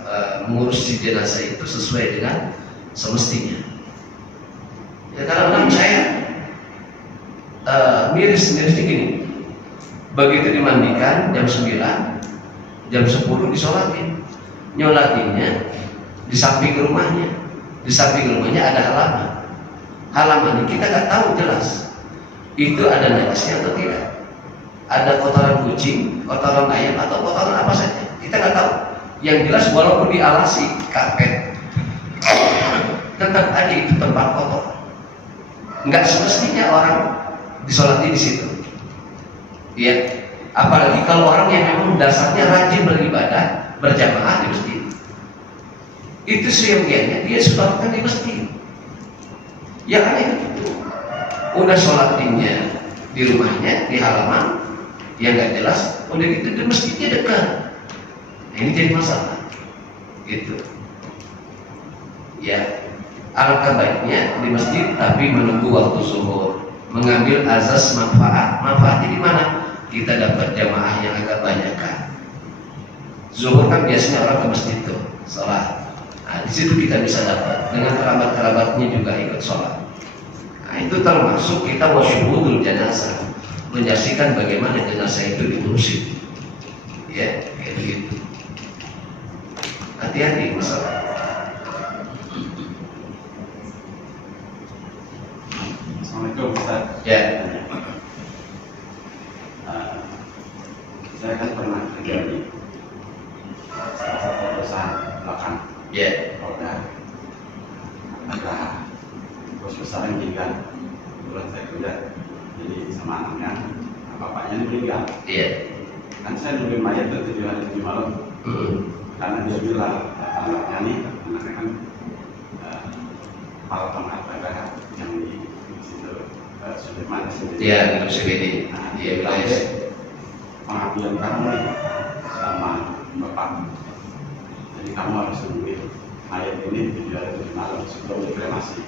mengurus si jenazah itu sesuai dengan semestinya. Ya, kadang-kadang saya miris gini. Begitu dimandikan jam 9, jam 10 disolatin. Nyolatinnya di samping rumahnya. Di samping rumahnya ada halaman. Halaman ini kita nggak tahu jelas itu ada najisnya atau tidak. Ada kotoran kucing, kotoran ayam, atau kotoran apa saja, kita nggak tahu. Yang jelas walaupun dialasi karpet, tetap ada itu tempat kotor. Nggak semestinya orang disolati di situ. Ya, apalagi kalau orang yang memang dasarnya rajin beribadah berjamaah di masjid. Itu seyogianya dia sholatkan di masjid. Ya kan itu. Udah sholatinnya di rumahnya, di halaman yang nggak jelas, udah gitu di masjidnya dekat. Nah, ini jadi masalah. Gitu. Ya, alangkah baiknya di masjid tapi menunggu waktu zuhur, mengambil azas manfaat. Manfaatnya di mana? Kita dapat jamaah yang agak banyak kan. Zuhur kan biasanya orang ke masjid tuh sholat. Nah, di situ kita bisa dapat dengan kerabat-kerabatnya juga ikut sholat. Nah, itu termasuk kita wasyuhudul jenazah, menyaksikan bagaimana jenazah itu diurusi. Ya, kayak begitu. Hati-hati masalah. Assalamualaikum Ustaz. Ya. Saya kan pernah kerja di salah satu perusahaan belakang. Ya. Ada bos besar yang meninggal. Kebetulan saya kerja jadi sama anaknya, bapaknya ini meninggal. Iya. Kan saya nungguin mayat itu 7 hari 7 malam. Karena dia bilang anaknya kan kepala pengadilan yang di situ Sudirman sendiri. Iya, di CBD. Iya, wilayah. Pengabdian kamu nih sama bapak. Jadi kamu harus nungguin mayat ini 7 hari 7 malam sebelum dikremasi.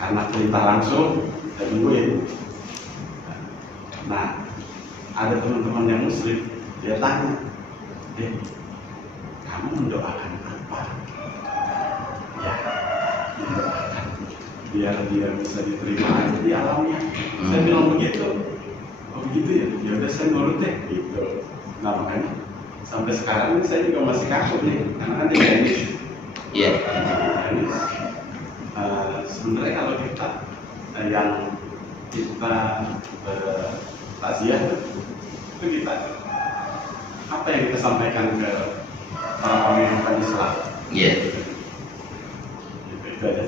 Karena perintah langsung saya nungguin. Nah, ada teman-teman yang muslim, dia tanya, kamu mendoakan apa? Ya, mendoakan biar dia bisa diterima aja di alamnya. Saya bilang begitu. Oh begitu ya? Ya udah saya nurut deh. Gitu. Nah makanya sampai sekarang ini saya juga masih kaku nih, karena kan dia ini. Iya. Sebenarnya kalau kita yang kita bertaziah itu kita apa yang kita sampaikan ke para pemimpin Islam? Iya. Itu aja.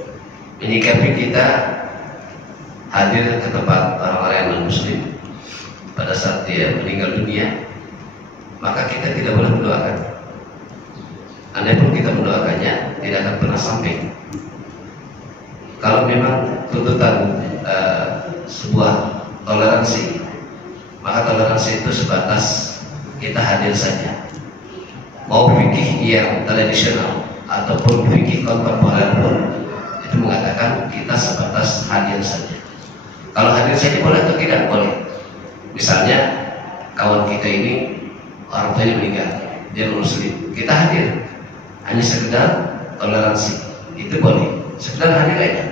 Ini kami kita hadir ke tempat orang-orang yang non-muslim pada saat dia meninggal dunia, maka kita tidak boleh mendoakan. Andai pun kita mendoakannya, tidak akan pernah sampai. Kalau memang tuntutan sebuah toleransi, maka toleransi itu sebatas kita hadir saja. Mau fikih yang tradisional ataupun fikih kontemporer pun itu mengatakan kita sebatas hadir saja. Kalau hadir saja boleh atau tidak? Boleh. Misalnya kawan kita ini orang tuanya meninggal, dia muslim, kita hadir, hanya sekedar toleransi, itu boleh. Sekedar hadir aja,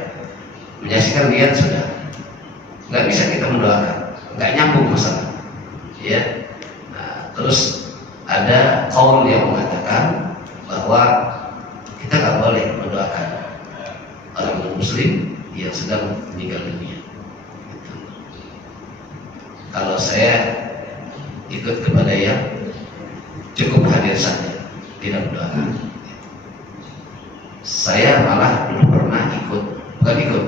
menyaksikan dia sudah. Nggak bisa kita mendoakan, nggak nyambung masalah. Ya. Nah, terus ada kaul yang mengatakan bahwa kita nggak boleh mendoakan orang muslim yang sedang meninggal dunia. Gitu. Kalau saya ikut kepada yang cukup hadir saja, tidak mendoakan. Saya malah dulu pernah bukan ikut,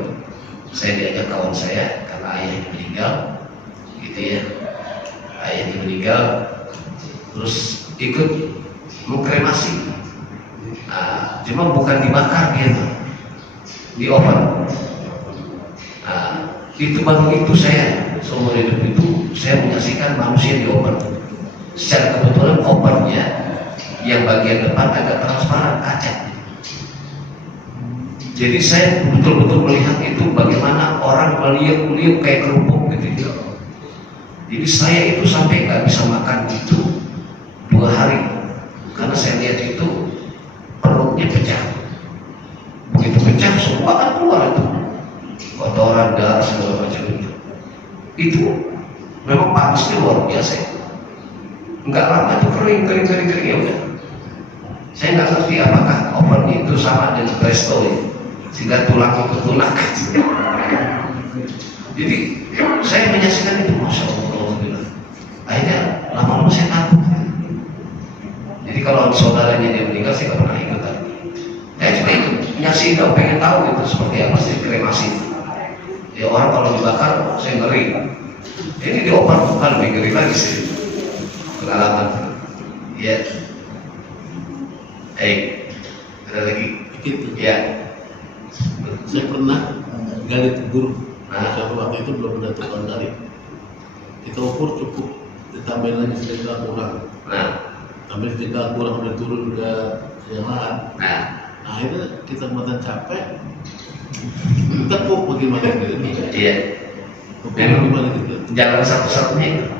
saya diajak kawan saya karena ayahnya meninggal, gitu ya. Ayahnya meninggal, terus ikut mengkremasi. Nah, cuma bukan dibakar gitu, di oven. Nah, itu baru itu saya seumur hidup itu saya menyaksikan manusia di oven. Secara kebetulan ovennya yang bagian depan agak transparan, kaca. Jadi saya betul-betul melihat itu bagaimana orang meliuk-liuk kayak kerupuk gitu. Jadi saya itu sampai nggak bisa makan itu 2 hari karena saya lihat itu perutnya pecah. Begitu pecah semua kan keluar itu kotoran, darah, segala macam itu. Itu memang panasnya luar biasa. Nggak lama itu kering ya udah. Saya nggak ngerti apakah oven itu sama dengan presto ya, sehingga tulang itu lunak. Jadi saya menyaksikan itu, masya Allah, akhirnya lama-lama saya takut. Jadi kalau saudaranya dia meninggal, saya nggak pernah ikut lagi. Saya cuma ikut menyaksikan, kalau pengen tahu gitu seperti apa sih kremasi. Ya orang kalau dibakar, saya ngeri. Ini dioper bukan lebih ngeri lagi sih. Pengalaman. Ya. Ada lagi? Gitu. Ya. Saya pernah gali kubur. Suatu waktu itu belum ada tukang gali. Kita ukur cukup, ditambahin lagi sedikit kurang. Tambah sedikit kurang udah turun udah yang lain. Nah itu kita buatan capek. Tepuk bagaimana gitu? Iya. Memang gimana gitu? Jalan satu-satunya.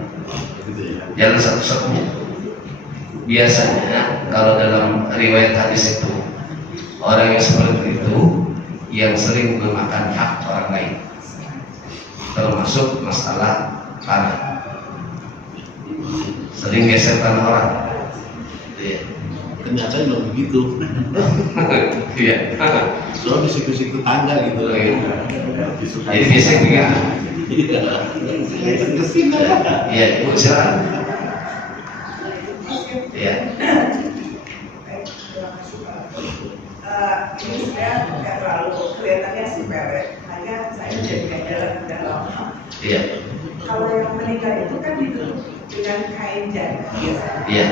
Gitu ya. Jalan satu-satunya. Biasanya kalau dalam riwayat hadis itu orang yang seperti itu yang sering memakan hak orang lain, termasuk masalah tanah, sering geser tanah orang. Iya. Ternyata memang begitu. Iya. Soalnya bisik-bisik tetangga gitu. Jadi biasanya begitu. Iya. Kesini. Iya, silakan. Iya. Ini saya nggak terlalu kelihatannya sepele, hanya saya jadi dalam. Iya. Kalau yang meninggal itu kan ditutup dengan kain jan biasanya. Iya.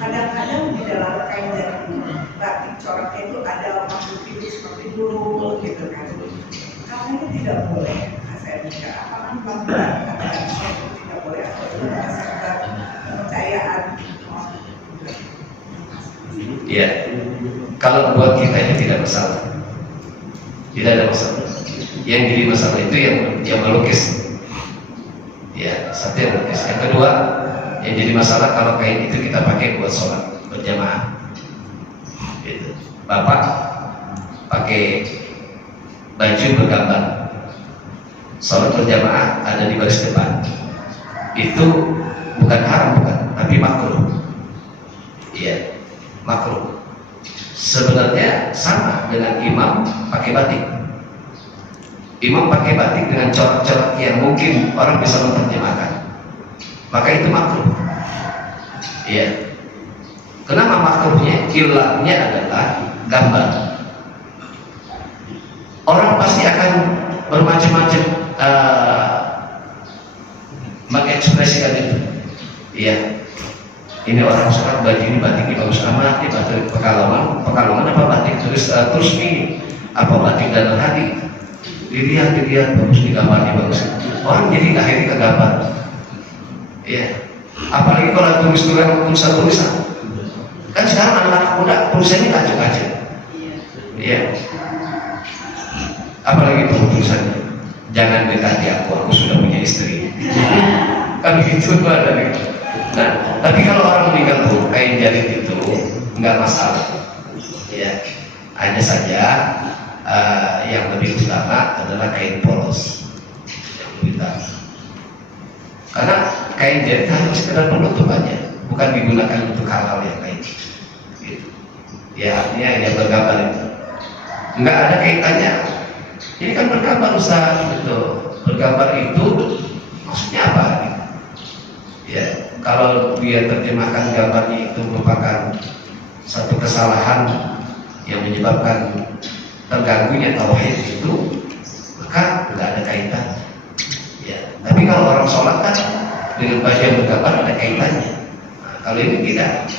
Kadang-kadang di dalam kain jan itu batik coraknya itu ada makhluk hidup seperti burung gitu kan. Kalau ini tidak boleh, saya juga apakah Bapak katakan tidak boleh atau itu sekedar kepercayaan? Iya. Kalau buat kita ini tidak masalah, tidak ada masalah. Yang jadi masalah itu yang melukis. Ya, satu yang melukis. Yang kedua, yang jadi masalah kalau kain itu kita pakai buat sholat berjamaah. Gitu. Bapak pakai baju bergambar, sholat berjamaah ada di baris depan. Itu bukan haram, bukan, tapi makruh. Iya, makruh. Sebenarnya sama dengan imam pakai batik. Imam pakai batik dengan corak-corak yang mungkin orang bisa menerjemahkan, maka itu makruh. Iya. Kenapa makruhnya? Ilahnya adalah gambar. Orang pasti akan bermacam-macam mengekspresikan itu. Iya, ini orang sholat baju ini batik ini bagus amat, ini batik Pekalongan apa batik terus nih apa batik dalam hati. Dilihat bagus di gambarnya bagus. Orang jadi akhirnya kegambar. Iya. Apalagi kalau tulisan. Kan sekarang anak-anak muda tulisannya kacau-kacau. Iya. Apalagi tulisannya. Jangan dekati aku sudah punya istri. Kan begitu ada nih. Nah, tapi kalau orang meninggal tuh kain jari itu nggak masalah. Ya, hanya saja yang lebih utama adalah kain polos yang lebih utama. Karena kain jari hanya sekedar penutup aja, bukan digunakan untuk hal-hal yang lain. Gitu. Ya, artinya yang bergambar itu nggak ada kaitannya. Ini kan bergambar Ustaz, gitu. Bergambar itu maksudnya apa? Ya, kalau dia terjemahkan gambarnya itu merupakan satu kesalahan yang menyebabkan terganggunya tauhid itu, maka nggak ada kaitan. Ya, tapi kalau orang sholat kan dengan baju yang bergambar ada kaitannya. Nah, kalau ini tidak,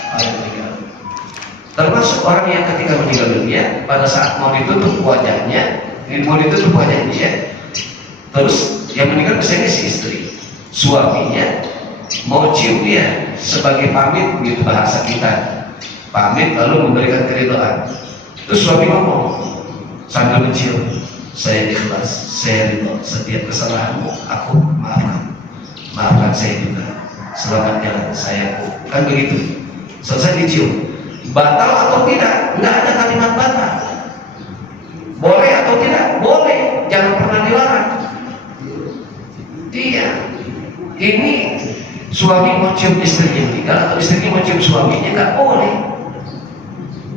termasuk orang yang ketika meninggal dunia pada saat mau ditutup wajahnya, terus yang meninggal biasanya si istri, suaminya mau cium dia sebagai pamit, gitu bahasa kita, pamit lalu memberikan keridhaan. Terus suami ngomong sambil mencium, saya ikhlas, saya ridho setiap kesalahanmu, aku maafkan saya juga, selamat jalan sayangku, kan begitu. Selesai dicium, batal atau tidak? Nggak ada kalimat batal. Boleh atau tidak? Boleh, jangan pernah dilarang. Iya, ini suami mau cium istrinya meninggal atau istrinya mau cium suaminya, nggak boleh.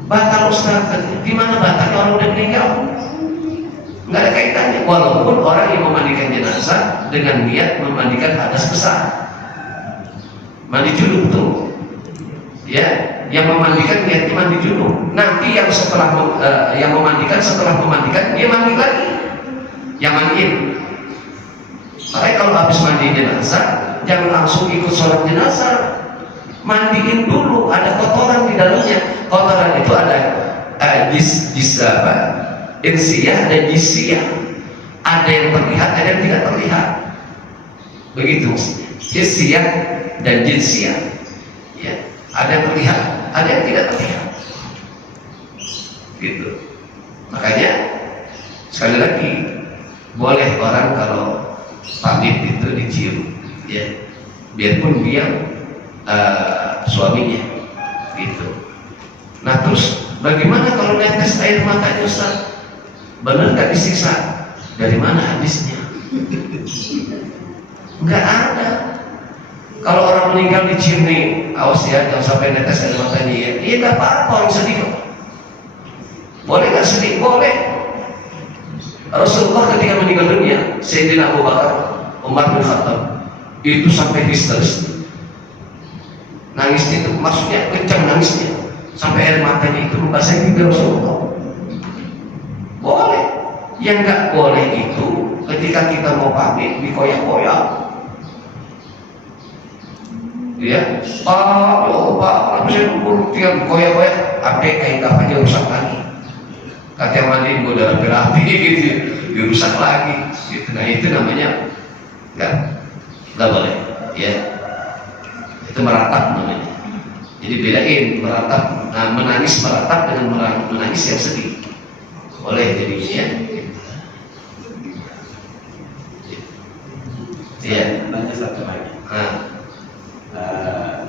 Batal Ustaz, gimana batalnya orang udah meninggal? Nggak ada kaitannya. Walaupun orang yang memandikan jenazah dengan niat memandikan hadas besar, mandi junub tuh, ya, yang memandikan niatnya mandi junub. Nanti yang yang memandikan setelah memandikan dia mandi lagi, yang mandiin. Makanya kalau habis mandi jenazah jangan langsung ikut sholat jenazah, mandiin dulu, ada kotoran di dalamnya. Kotoran itu ada insiyah dan jisiyah, ada yang terlihat, ada yang tidak terlihat. Begitu, insiyah dan jinsiyah, ya, ada yang terlihat, ada yang tidak terlihat. Gitu. Makanya sekali lagi boleh orang kalau pamit itu dicium, ya, biarpun dia suaminya, gitu. Nah terus bagaimana kalau netes air matanya Ustaz? Benar nggak disiksa? Dari mana hadisnya? Nggak ada. Kalau orang meninggal dicium nih, awas ya jangan sampai netes air matanya ya. Iya nggak apa-apa, orang sedih kok. Boleh nggak sedih? Boleh. Rasulullah ketika meninggal dunia, Sayyidina Abu Bakar, Umar bin Khattab itu sampai histeris. Nangisnya itu maksudnya kencang nangisnya, sampai air matanya itu membasahi bibir Rasulullah. Boleh. Yang nggak boleh itu ketika kita mau pamit dikoyak-koyak. Ya, Pak, saya nunggu tinggal koyak-koyak, update kain kafannya rusak lagi. Kata mandi gue udah rapi gitu, dirusak lagi. Gitu. Nah itu namanya nggak boleh, ya. Itu meratap namanya. Jadi bedain meratap, nah, menangis meratap dengan menangis yang sedih. Boleh jadinya, ya. Iya. Tanya satu lagi.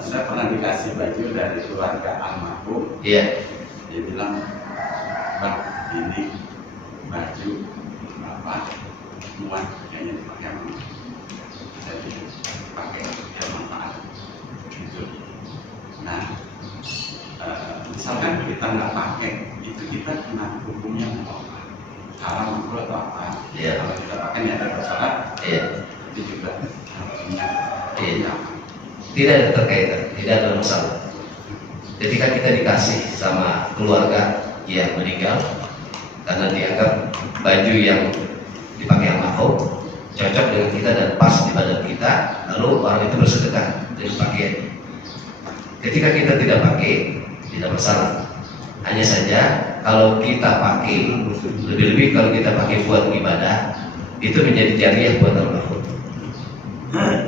Saya pernah dikasih baju dari keluarga almarhum. Iya. Dia bilang, Bang, ini baju apa? Muat kayaknya dipakai mama. Jadi pakai bermanfaat. Gitu. Nah, misalkan kita nggak pakai, itu kita kena hukumnya apa? Haram atau apa? Iya. Kalau kita pakai niat bersalat, Iya. itu juga harusnya. Iya. Tidak ada terkaitan, tidak ada masalah. Ketika kita dikasih sama keluarga yang meninggal karena dianggap baju yang dipakai yang mahfud, cocok dengan kita dan pas di badan kita, lalu orang itu bersedekah dengan pakaian. Ketika kita tidak pakai, tidak masalah. Hanya saja kalau kita pakai, lebih-lebih kalau kita pakai buat ibadah, itu menjadi jariah buat al-mahfud.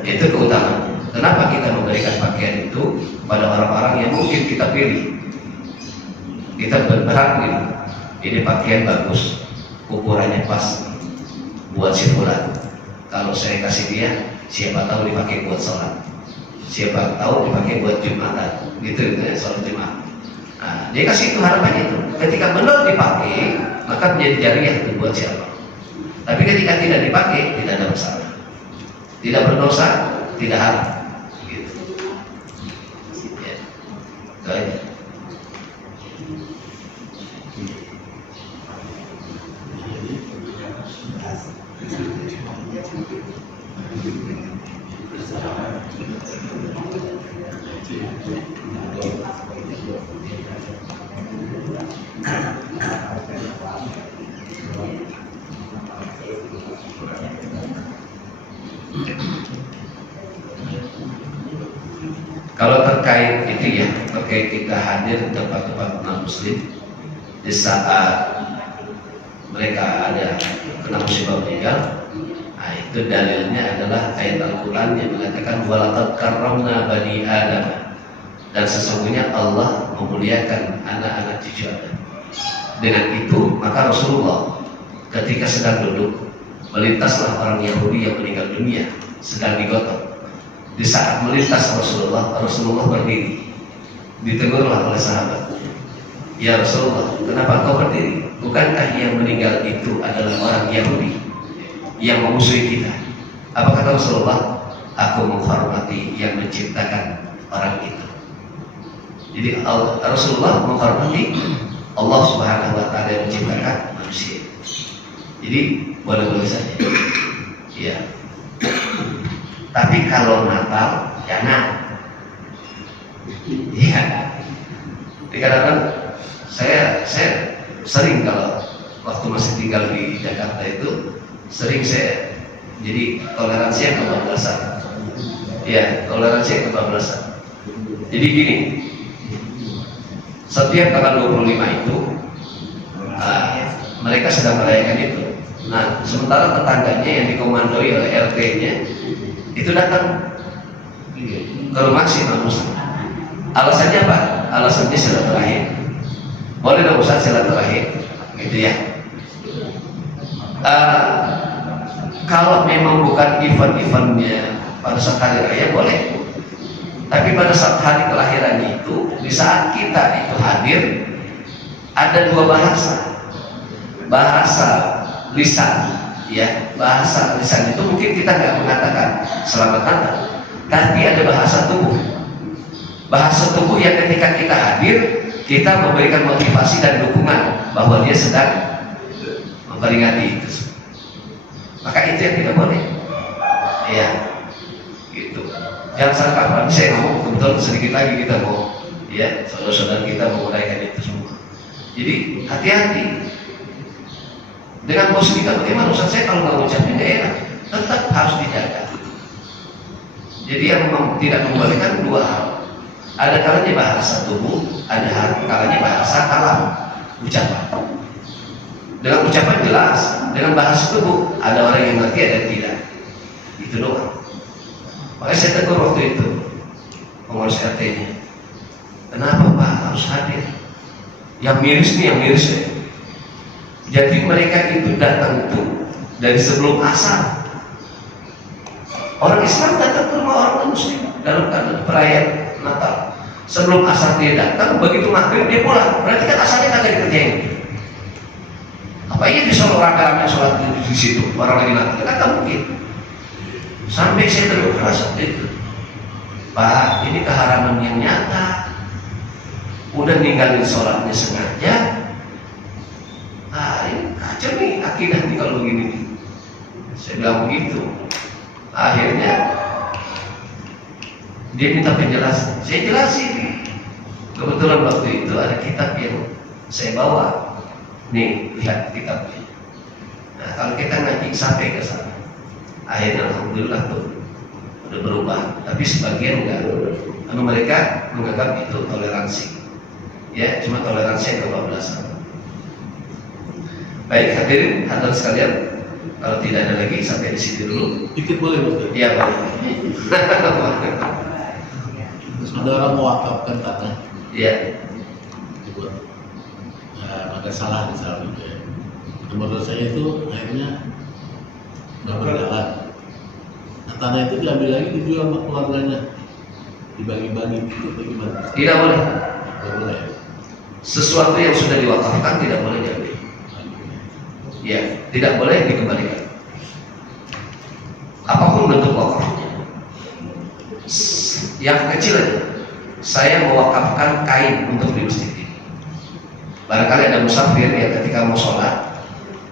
Itu keutamaan. Kenapa kita memberikan pakaian itu pada orang-orang yang mungkin kita pilih? Kita berharap ini pakaian bagus, ukurannya pas buat si fulan. Kalau saya kasih dia, siapa tahu dipakai buat sholat, siapa tahu dipakai buat jumatan, gitu ya, sholat jumat. Nah, dia kasih itu harapannya itu. Ketika benar dipakai, maka menjadi jariah itu buat siapa. Tapi ketika tidak dipakai, tidak ada masalah, tidak berdosa, tidak haram. Gitu. Ya. Baik. Kalau terkait itu ya, terkait kita hadir di tempat-tempat non-muslim di saat mereka ada kena musibah meninggal, nah itu dalilnya adalah ayat Al-Quran yang mengatakan walaqad karramna bani Adam, dan sesungguhnya Allah memuliakan anak-anak cucu Adam. Dengan itu maka Rasulullah ketika sedang duduk, melintaslah orang Yahudi yang meninggal dunia sedang digotong. Di saat melintas Rasulullah berdiri. Ditegurlah oleh sahabat, ya Rasulullah, kenapa kau berdiri? Bukankah yang meninggal itu adalah orang Yahudi yang memusuhi kita? Apa kata Rasulullah? Aku menghormati yang menciptakan orang itu. Jadi Rasulullah menghormati Allah Subhanahu wa Ta'ala yang menciptakan manusia. Jadi boleh-boleh saja. Ya. Tapi kalau Natal jangan. Iya. Dikatakan saya sering kalau waktu masih tinggal di Jakarta itu sering saya jadi toleransi yang kebablasan. Ya, toleransi yang kebablasan. Jadi gini, setiap tanggal 25 itu mereka sedang merayakan itu. Nah, sementara tetangganya yang dikomandoi oleh RT-nya itu datang ke rumah si Imam Muslim. Alasannya apa? Alasannya silaturahim. Boleh dong Ustaz silaturahim, gitu ya. Kalau memang bukan event-eventnya pada saat hari raya boleh. Tapi pada saat hari kelahirannya itu, di saat kita itu hadir, ada dua bahasa. Bahasa lisan, ya, bahasa lisan itu mungkin kita nggak mengatakan selamat Natal, tapi ada bahasa tubuh. Bahasa tubuh yang ketika kita hadir, kita memberikan motivasi dan dukungan bahwa dia sedang memperingati itu. Maka itu yang tidak boleh, ya, gitu. Jangan salah saya ngomong kebetulan sedikit lagi kita mau, ya, saudara-saudara kita mau merayakan itu semua. Jadi hati-hati. Dengan bos kita bagaimana? Ustaz, saya kalau nggak ucapnya nggak enak, tetap harus dijaga. Jadi yang tidak membolehkan dua hal. Ada kalanya bahasa tubuh, ada kalanya bahasa kalam, ucapan. Dengan ucapan jelas, dengan bahasa tubuh ada orang yang ngerti ada yang tidak. Itu doang. Makanya saya tegur waktu itu pengurus RT-nya. Kenapa Pak harus hadir? Yang miris nih, yang miris ya. Jadi mereka itu datang itu dari sebelum asar. Orang Islam datang ke rumah orang Muslim dalam perayaan Natal. Sebelum asar dia datang, begitu maghrib dia pulang. Berarti kan asarnya kagak dikerjain. Apa iya bisa rame-rame sholat di situ orang lagi Natal? Kan mungkin. Sampai saya terus itu, Pak, ini keharaman yang nyata. Udah ninggalin sholatnya sengaja. Ini kacau nih akidah nih kalau begini. Saya bilang begitu. Akhirnya dia minta penjelasan. Saya jelasin. Kebetulan waktu itu ada kitab yang saya bawa. Nih, lihat kitabnya. Nah, Nah, kalau kita ngaji sampai ke sana, akhirnya alhamdulillah tuh udah berubah. Tapi sebagian enggak. Karena mereka menganggap itu toleransi. Ya, cuma toleransi yang kebablasan. Baik, hadirin sekalian, kalau tidak ada lagi sampai di sini dulu. Dikit boleh Ustaz? Iya, Pak. Saudara mewakafkan tanah. Iya. Dibuat ada salah misalnya gitu ya. Menurut saya itu akhirnya nggak berjalan. Nah, tanah itu diambil lagi dijual sama keluarganya, dibagi-bagi itu bagaimana? Tidak boleh. Nggak boleh. Sesuatu yang sudah diwakafkan tidak boleh diambil. Ya, tidak boleh dikembalikan. Apapun bentuk wakafnya. Yang kecil aja. Saya mewakafkan kain untuk di masjid ini. Barangkali ada musafir yang ketika mau sholat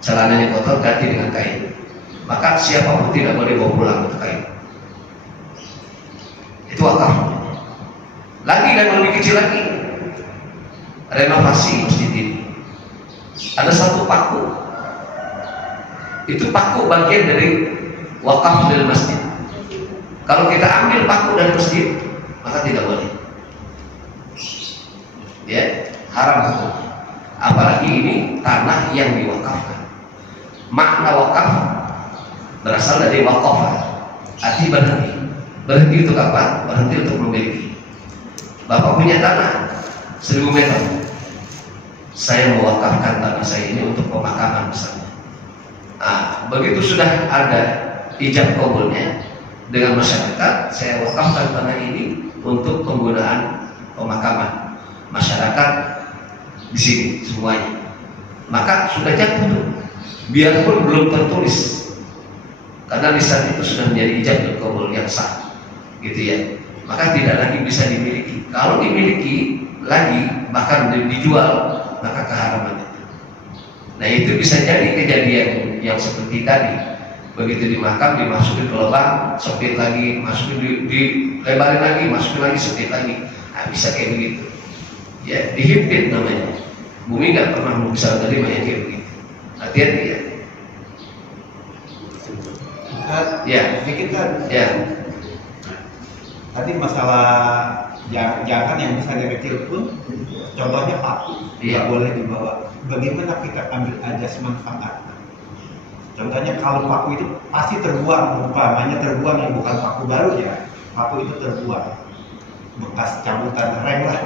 celananya kotor ganti dengan kain. Maka siapapun tidak boleh bawa pulang untuk kain. Itu wakaf. Lagi dan lebih kecil lagi, renovasi masjid ini. Ada satu paku. Itu paku bagian dari wakaf dari masjid. Kalau kita ambil paku dari masjid, maka tidak boleh. Ya, haram hukumnya. Apalagi ini tanah yang diwakafkan. Makna wakaf berasal dari wakafah, arti berhenti. Berhenti untuk apa? Berhenti untuk memiliki. Bapak punya tanah 1000 meter. Saya mewakafkan tanah saya ini untuk pemakaman misalnya. Nah, begitu sudah ada ijab kabulnya dengan masyarakat, saya wakafkan tanah ini untuk penggunaan pemakaman masyarakat di sini semuanya. Maka sudah jatuh tuh, biarpun belum tertulis, karena lisan itu sudah menjadi ijab kabul yang sah, gitu ya. Maka tidak lagi bisa dimiliki. Kalau dimiliki lagi, bahkan dijual, maka keharaman itu. Nah, itu bisa jadi kejadian yang seperti tadi. Begitu dimakam, dimasukin ke lubang, sempit lagi, masukin dilebarin lagi, masukin lagi, sempit lagi. Nah, bisa kayak begitu. Ya, dihimpit namanya. Bumi nggak pernah bisa terima yang kayak begitu. Hati-hati ya. Ya, sedikit kan? ya. Tadi masalah jangan yang misalnya kecil pun, contohnya paku, Iya. nggak boleh dibawa. Bagaimana kita ambil ajas manfaat? Contohnya kalau paku itu pasti terbuang, umpamanya terbuang yang bukan paku baru ya, paku itu terbuang, bekas cabutan rem lah.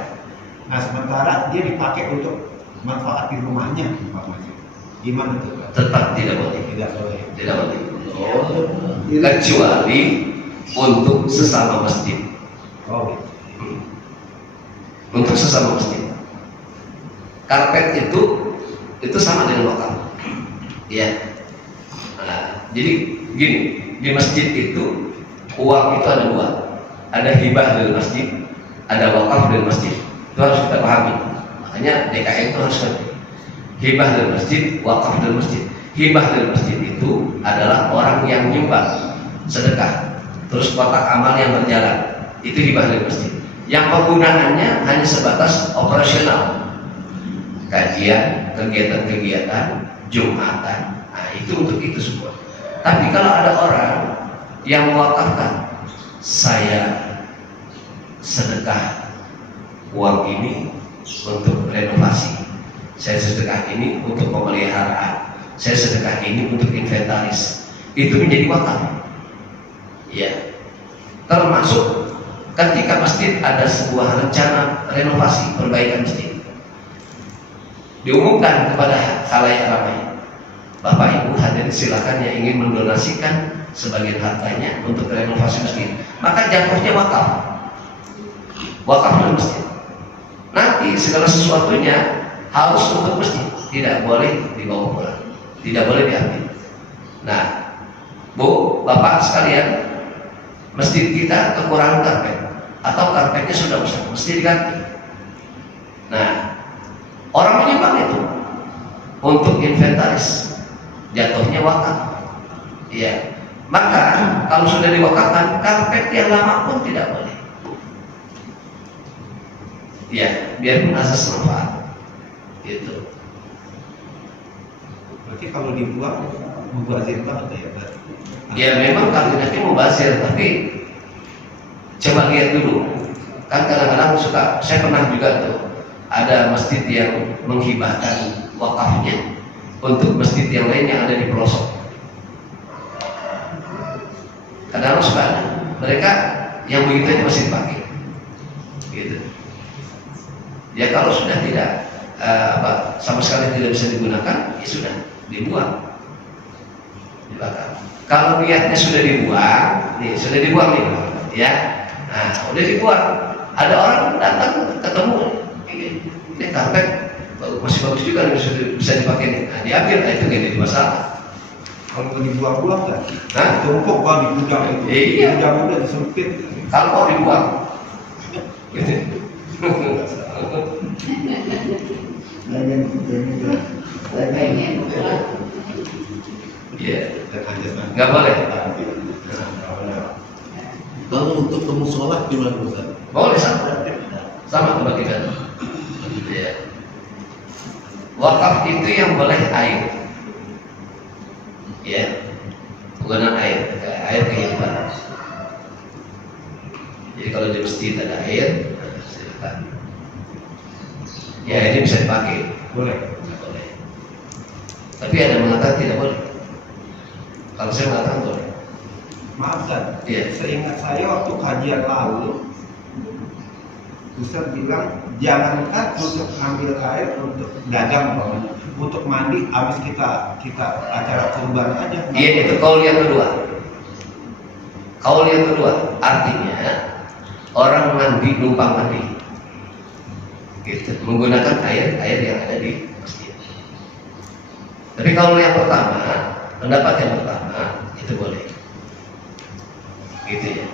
Nah, sementara dia dipakai untuk manfaat di rumahnya, umpamanya. Gimana tuh, Pak? Tetap tidak boleh. Tidak boleh. Tidak boleh. Kecuali untuk sesama masjid. Oh, Untuk sesama masjid. Karpet itu sama dengan wakaf. Ya. Nah, jadi gini, di masjid itu uang itu ada dua. Ada hibah dari masjid, ada wakaf dari masjid. Itu harus kita pahami. Makanya DKM itu harus ada. Hibah dari masjid, wakaf dari masjid. Hibah dari masjid itu adalah orang yang nyumbang sedekah, terus kotak amal yang berjalan. Itu hibah dari masjid. Yang penggunaannya hanya sebatas operasional, kajian, kegiatan-kegiatan, jumatan. Nah, itu untuk itu semua. Tapi kalau ada orang yang mewakafkan, saya sedekah uang ini untuk renovasi, saya sedekah ini untuk pemeliharaan, saya sedekah ini untuk inventaris, itu menjadi wakaf. Ya, termasuk ketika masjid ada sebuah rencana renovasi perbaikan masjid, diumumkan kepada khalayak ramai, Bapak Ibu hadirin silakan yang ingin mendonasikan sebagian hartanya untuk renovasi masjid, maka jatuhnya wakaf, wakaf dari masjid. Nanti segala sesuatunya harus untuk masjid, tidak boleh dibawa pulang, tidak boleh diambil. Nah, Bu, Bapak sekalian, masjid kita kekurangan karpet atau karpetnya sudah rusak, mesti diganti. Nah, orang menyumbang itu untuk inventaris, jatuhnya wakaf. Iya. Maka kalau sudah diwakafkan, karpet yang lama pun tidak boleh. Ya, biarpun asas manfaat. Gitu. Berarti kalau dibuang mubazir banget ya berarti. Ya memang kalimatnya mubazir, tapi coba lihat dulu. Kan kadang-kadang saya pernah juga tuh ada masjid yang menghibahkan wakafnya untuk masjid yang lain yang ada di pelosok. Kadang-kadang suka ada. Mereka yang begitu aja masih dipakai, gitu. Ya kalau sudah tidak sama sekali tidak bisa digunakan, ya sudah dibuang, dibakar. Kalau niatnya sudah dibuang, nih sudah dibuang nih, ya. Nah, udah dibuang. Ada orang datang ketemu, ini karpet masih bagus juga, bisa dipakai nih. Nah, diambil, nah, itu nggak jadi masalah. Kalau mau dibuang-buang kan? Hah? Tumpuk kalau di gudang itu. Iya. Gudang udah disempit. Kalau mau dibuang, gitu. Iya, nggak boleh. Kalau untuk ke musola gimana Ustaz? Boleh sama kebagian. Iya. Wakaf itu yang boleh air, ya, penggunaan air kehidupan. Jadi kalau di masjid ada air, silakan. Ya ini bisa dipakai, Boleh. boleh. Tapi ada yang mengatakan tidak boleh. Kalau saya mengatakan boleh. Maaf kan? Iya. Seingat saya waktu kajian lalu, Ustaz bilang jangankan untuk ambil air untuk dagang, untuk mandi habis kita acara kurban aja. Iya itu kaul yang kedua. Kaul yang kedua artinya orang mandi numpang mandi, gitu, menggunakan air yang ada di masjid. Tapi kaul yang pertama, pendapat yang pertama itu boleh, gitu ya.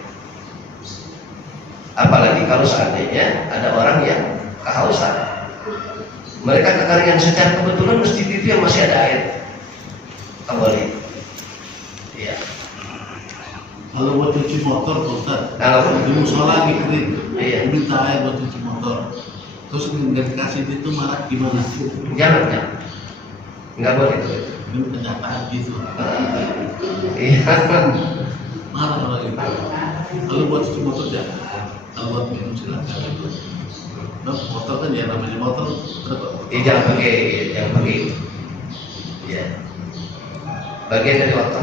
Apalagi kalau seandainya ada orang yang kehausan, mereka kekeringan secara kebetulan masjid itu yang masih ada air, boleh. Iya. Kalau buat cuci motor Ustaz, Kalau di musola lagi kering, Iya. minta air buat cuci motor, terus nggak dikasih itu marah gimana? jangan, nggak boleh itu. Ini kenyataan gitu. Iya. Marah orang itu. Kalau buat cuci motor jangan. Kalau buat minum silakan. Nah, motor kan ya namanya motor. Jangan pakai itu. Ya. Bagian dari waktu.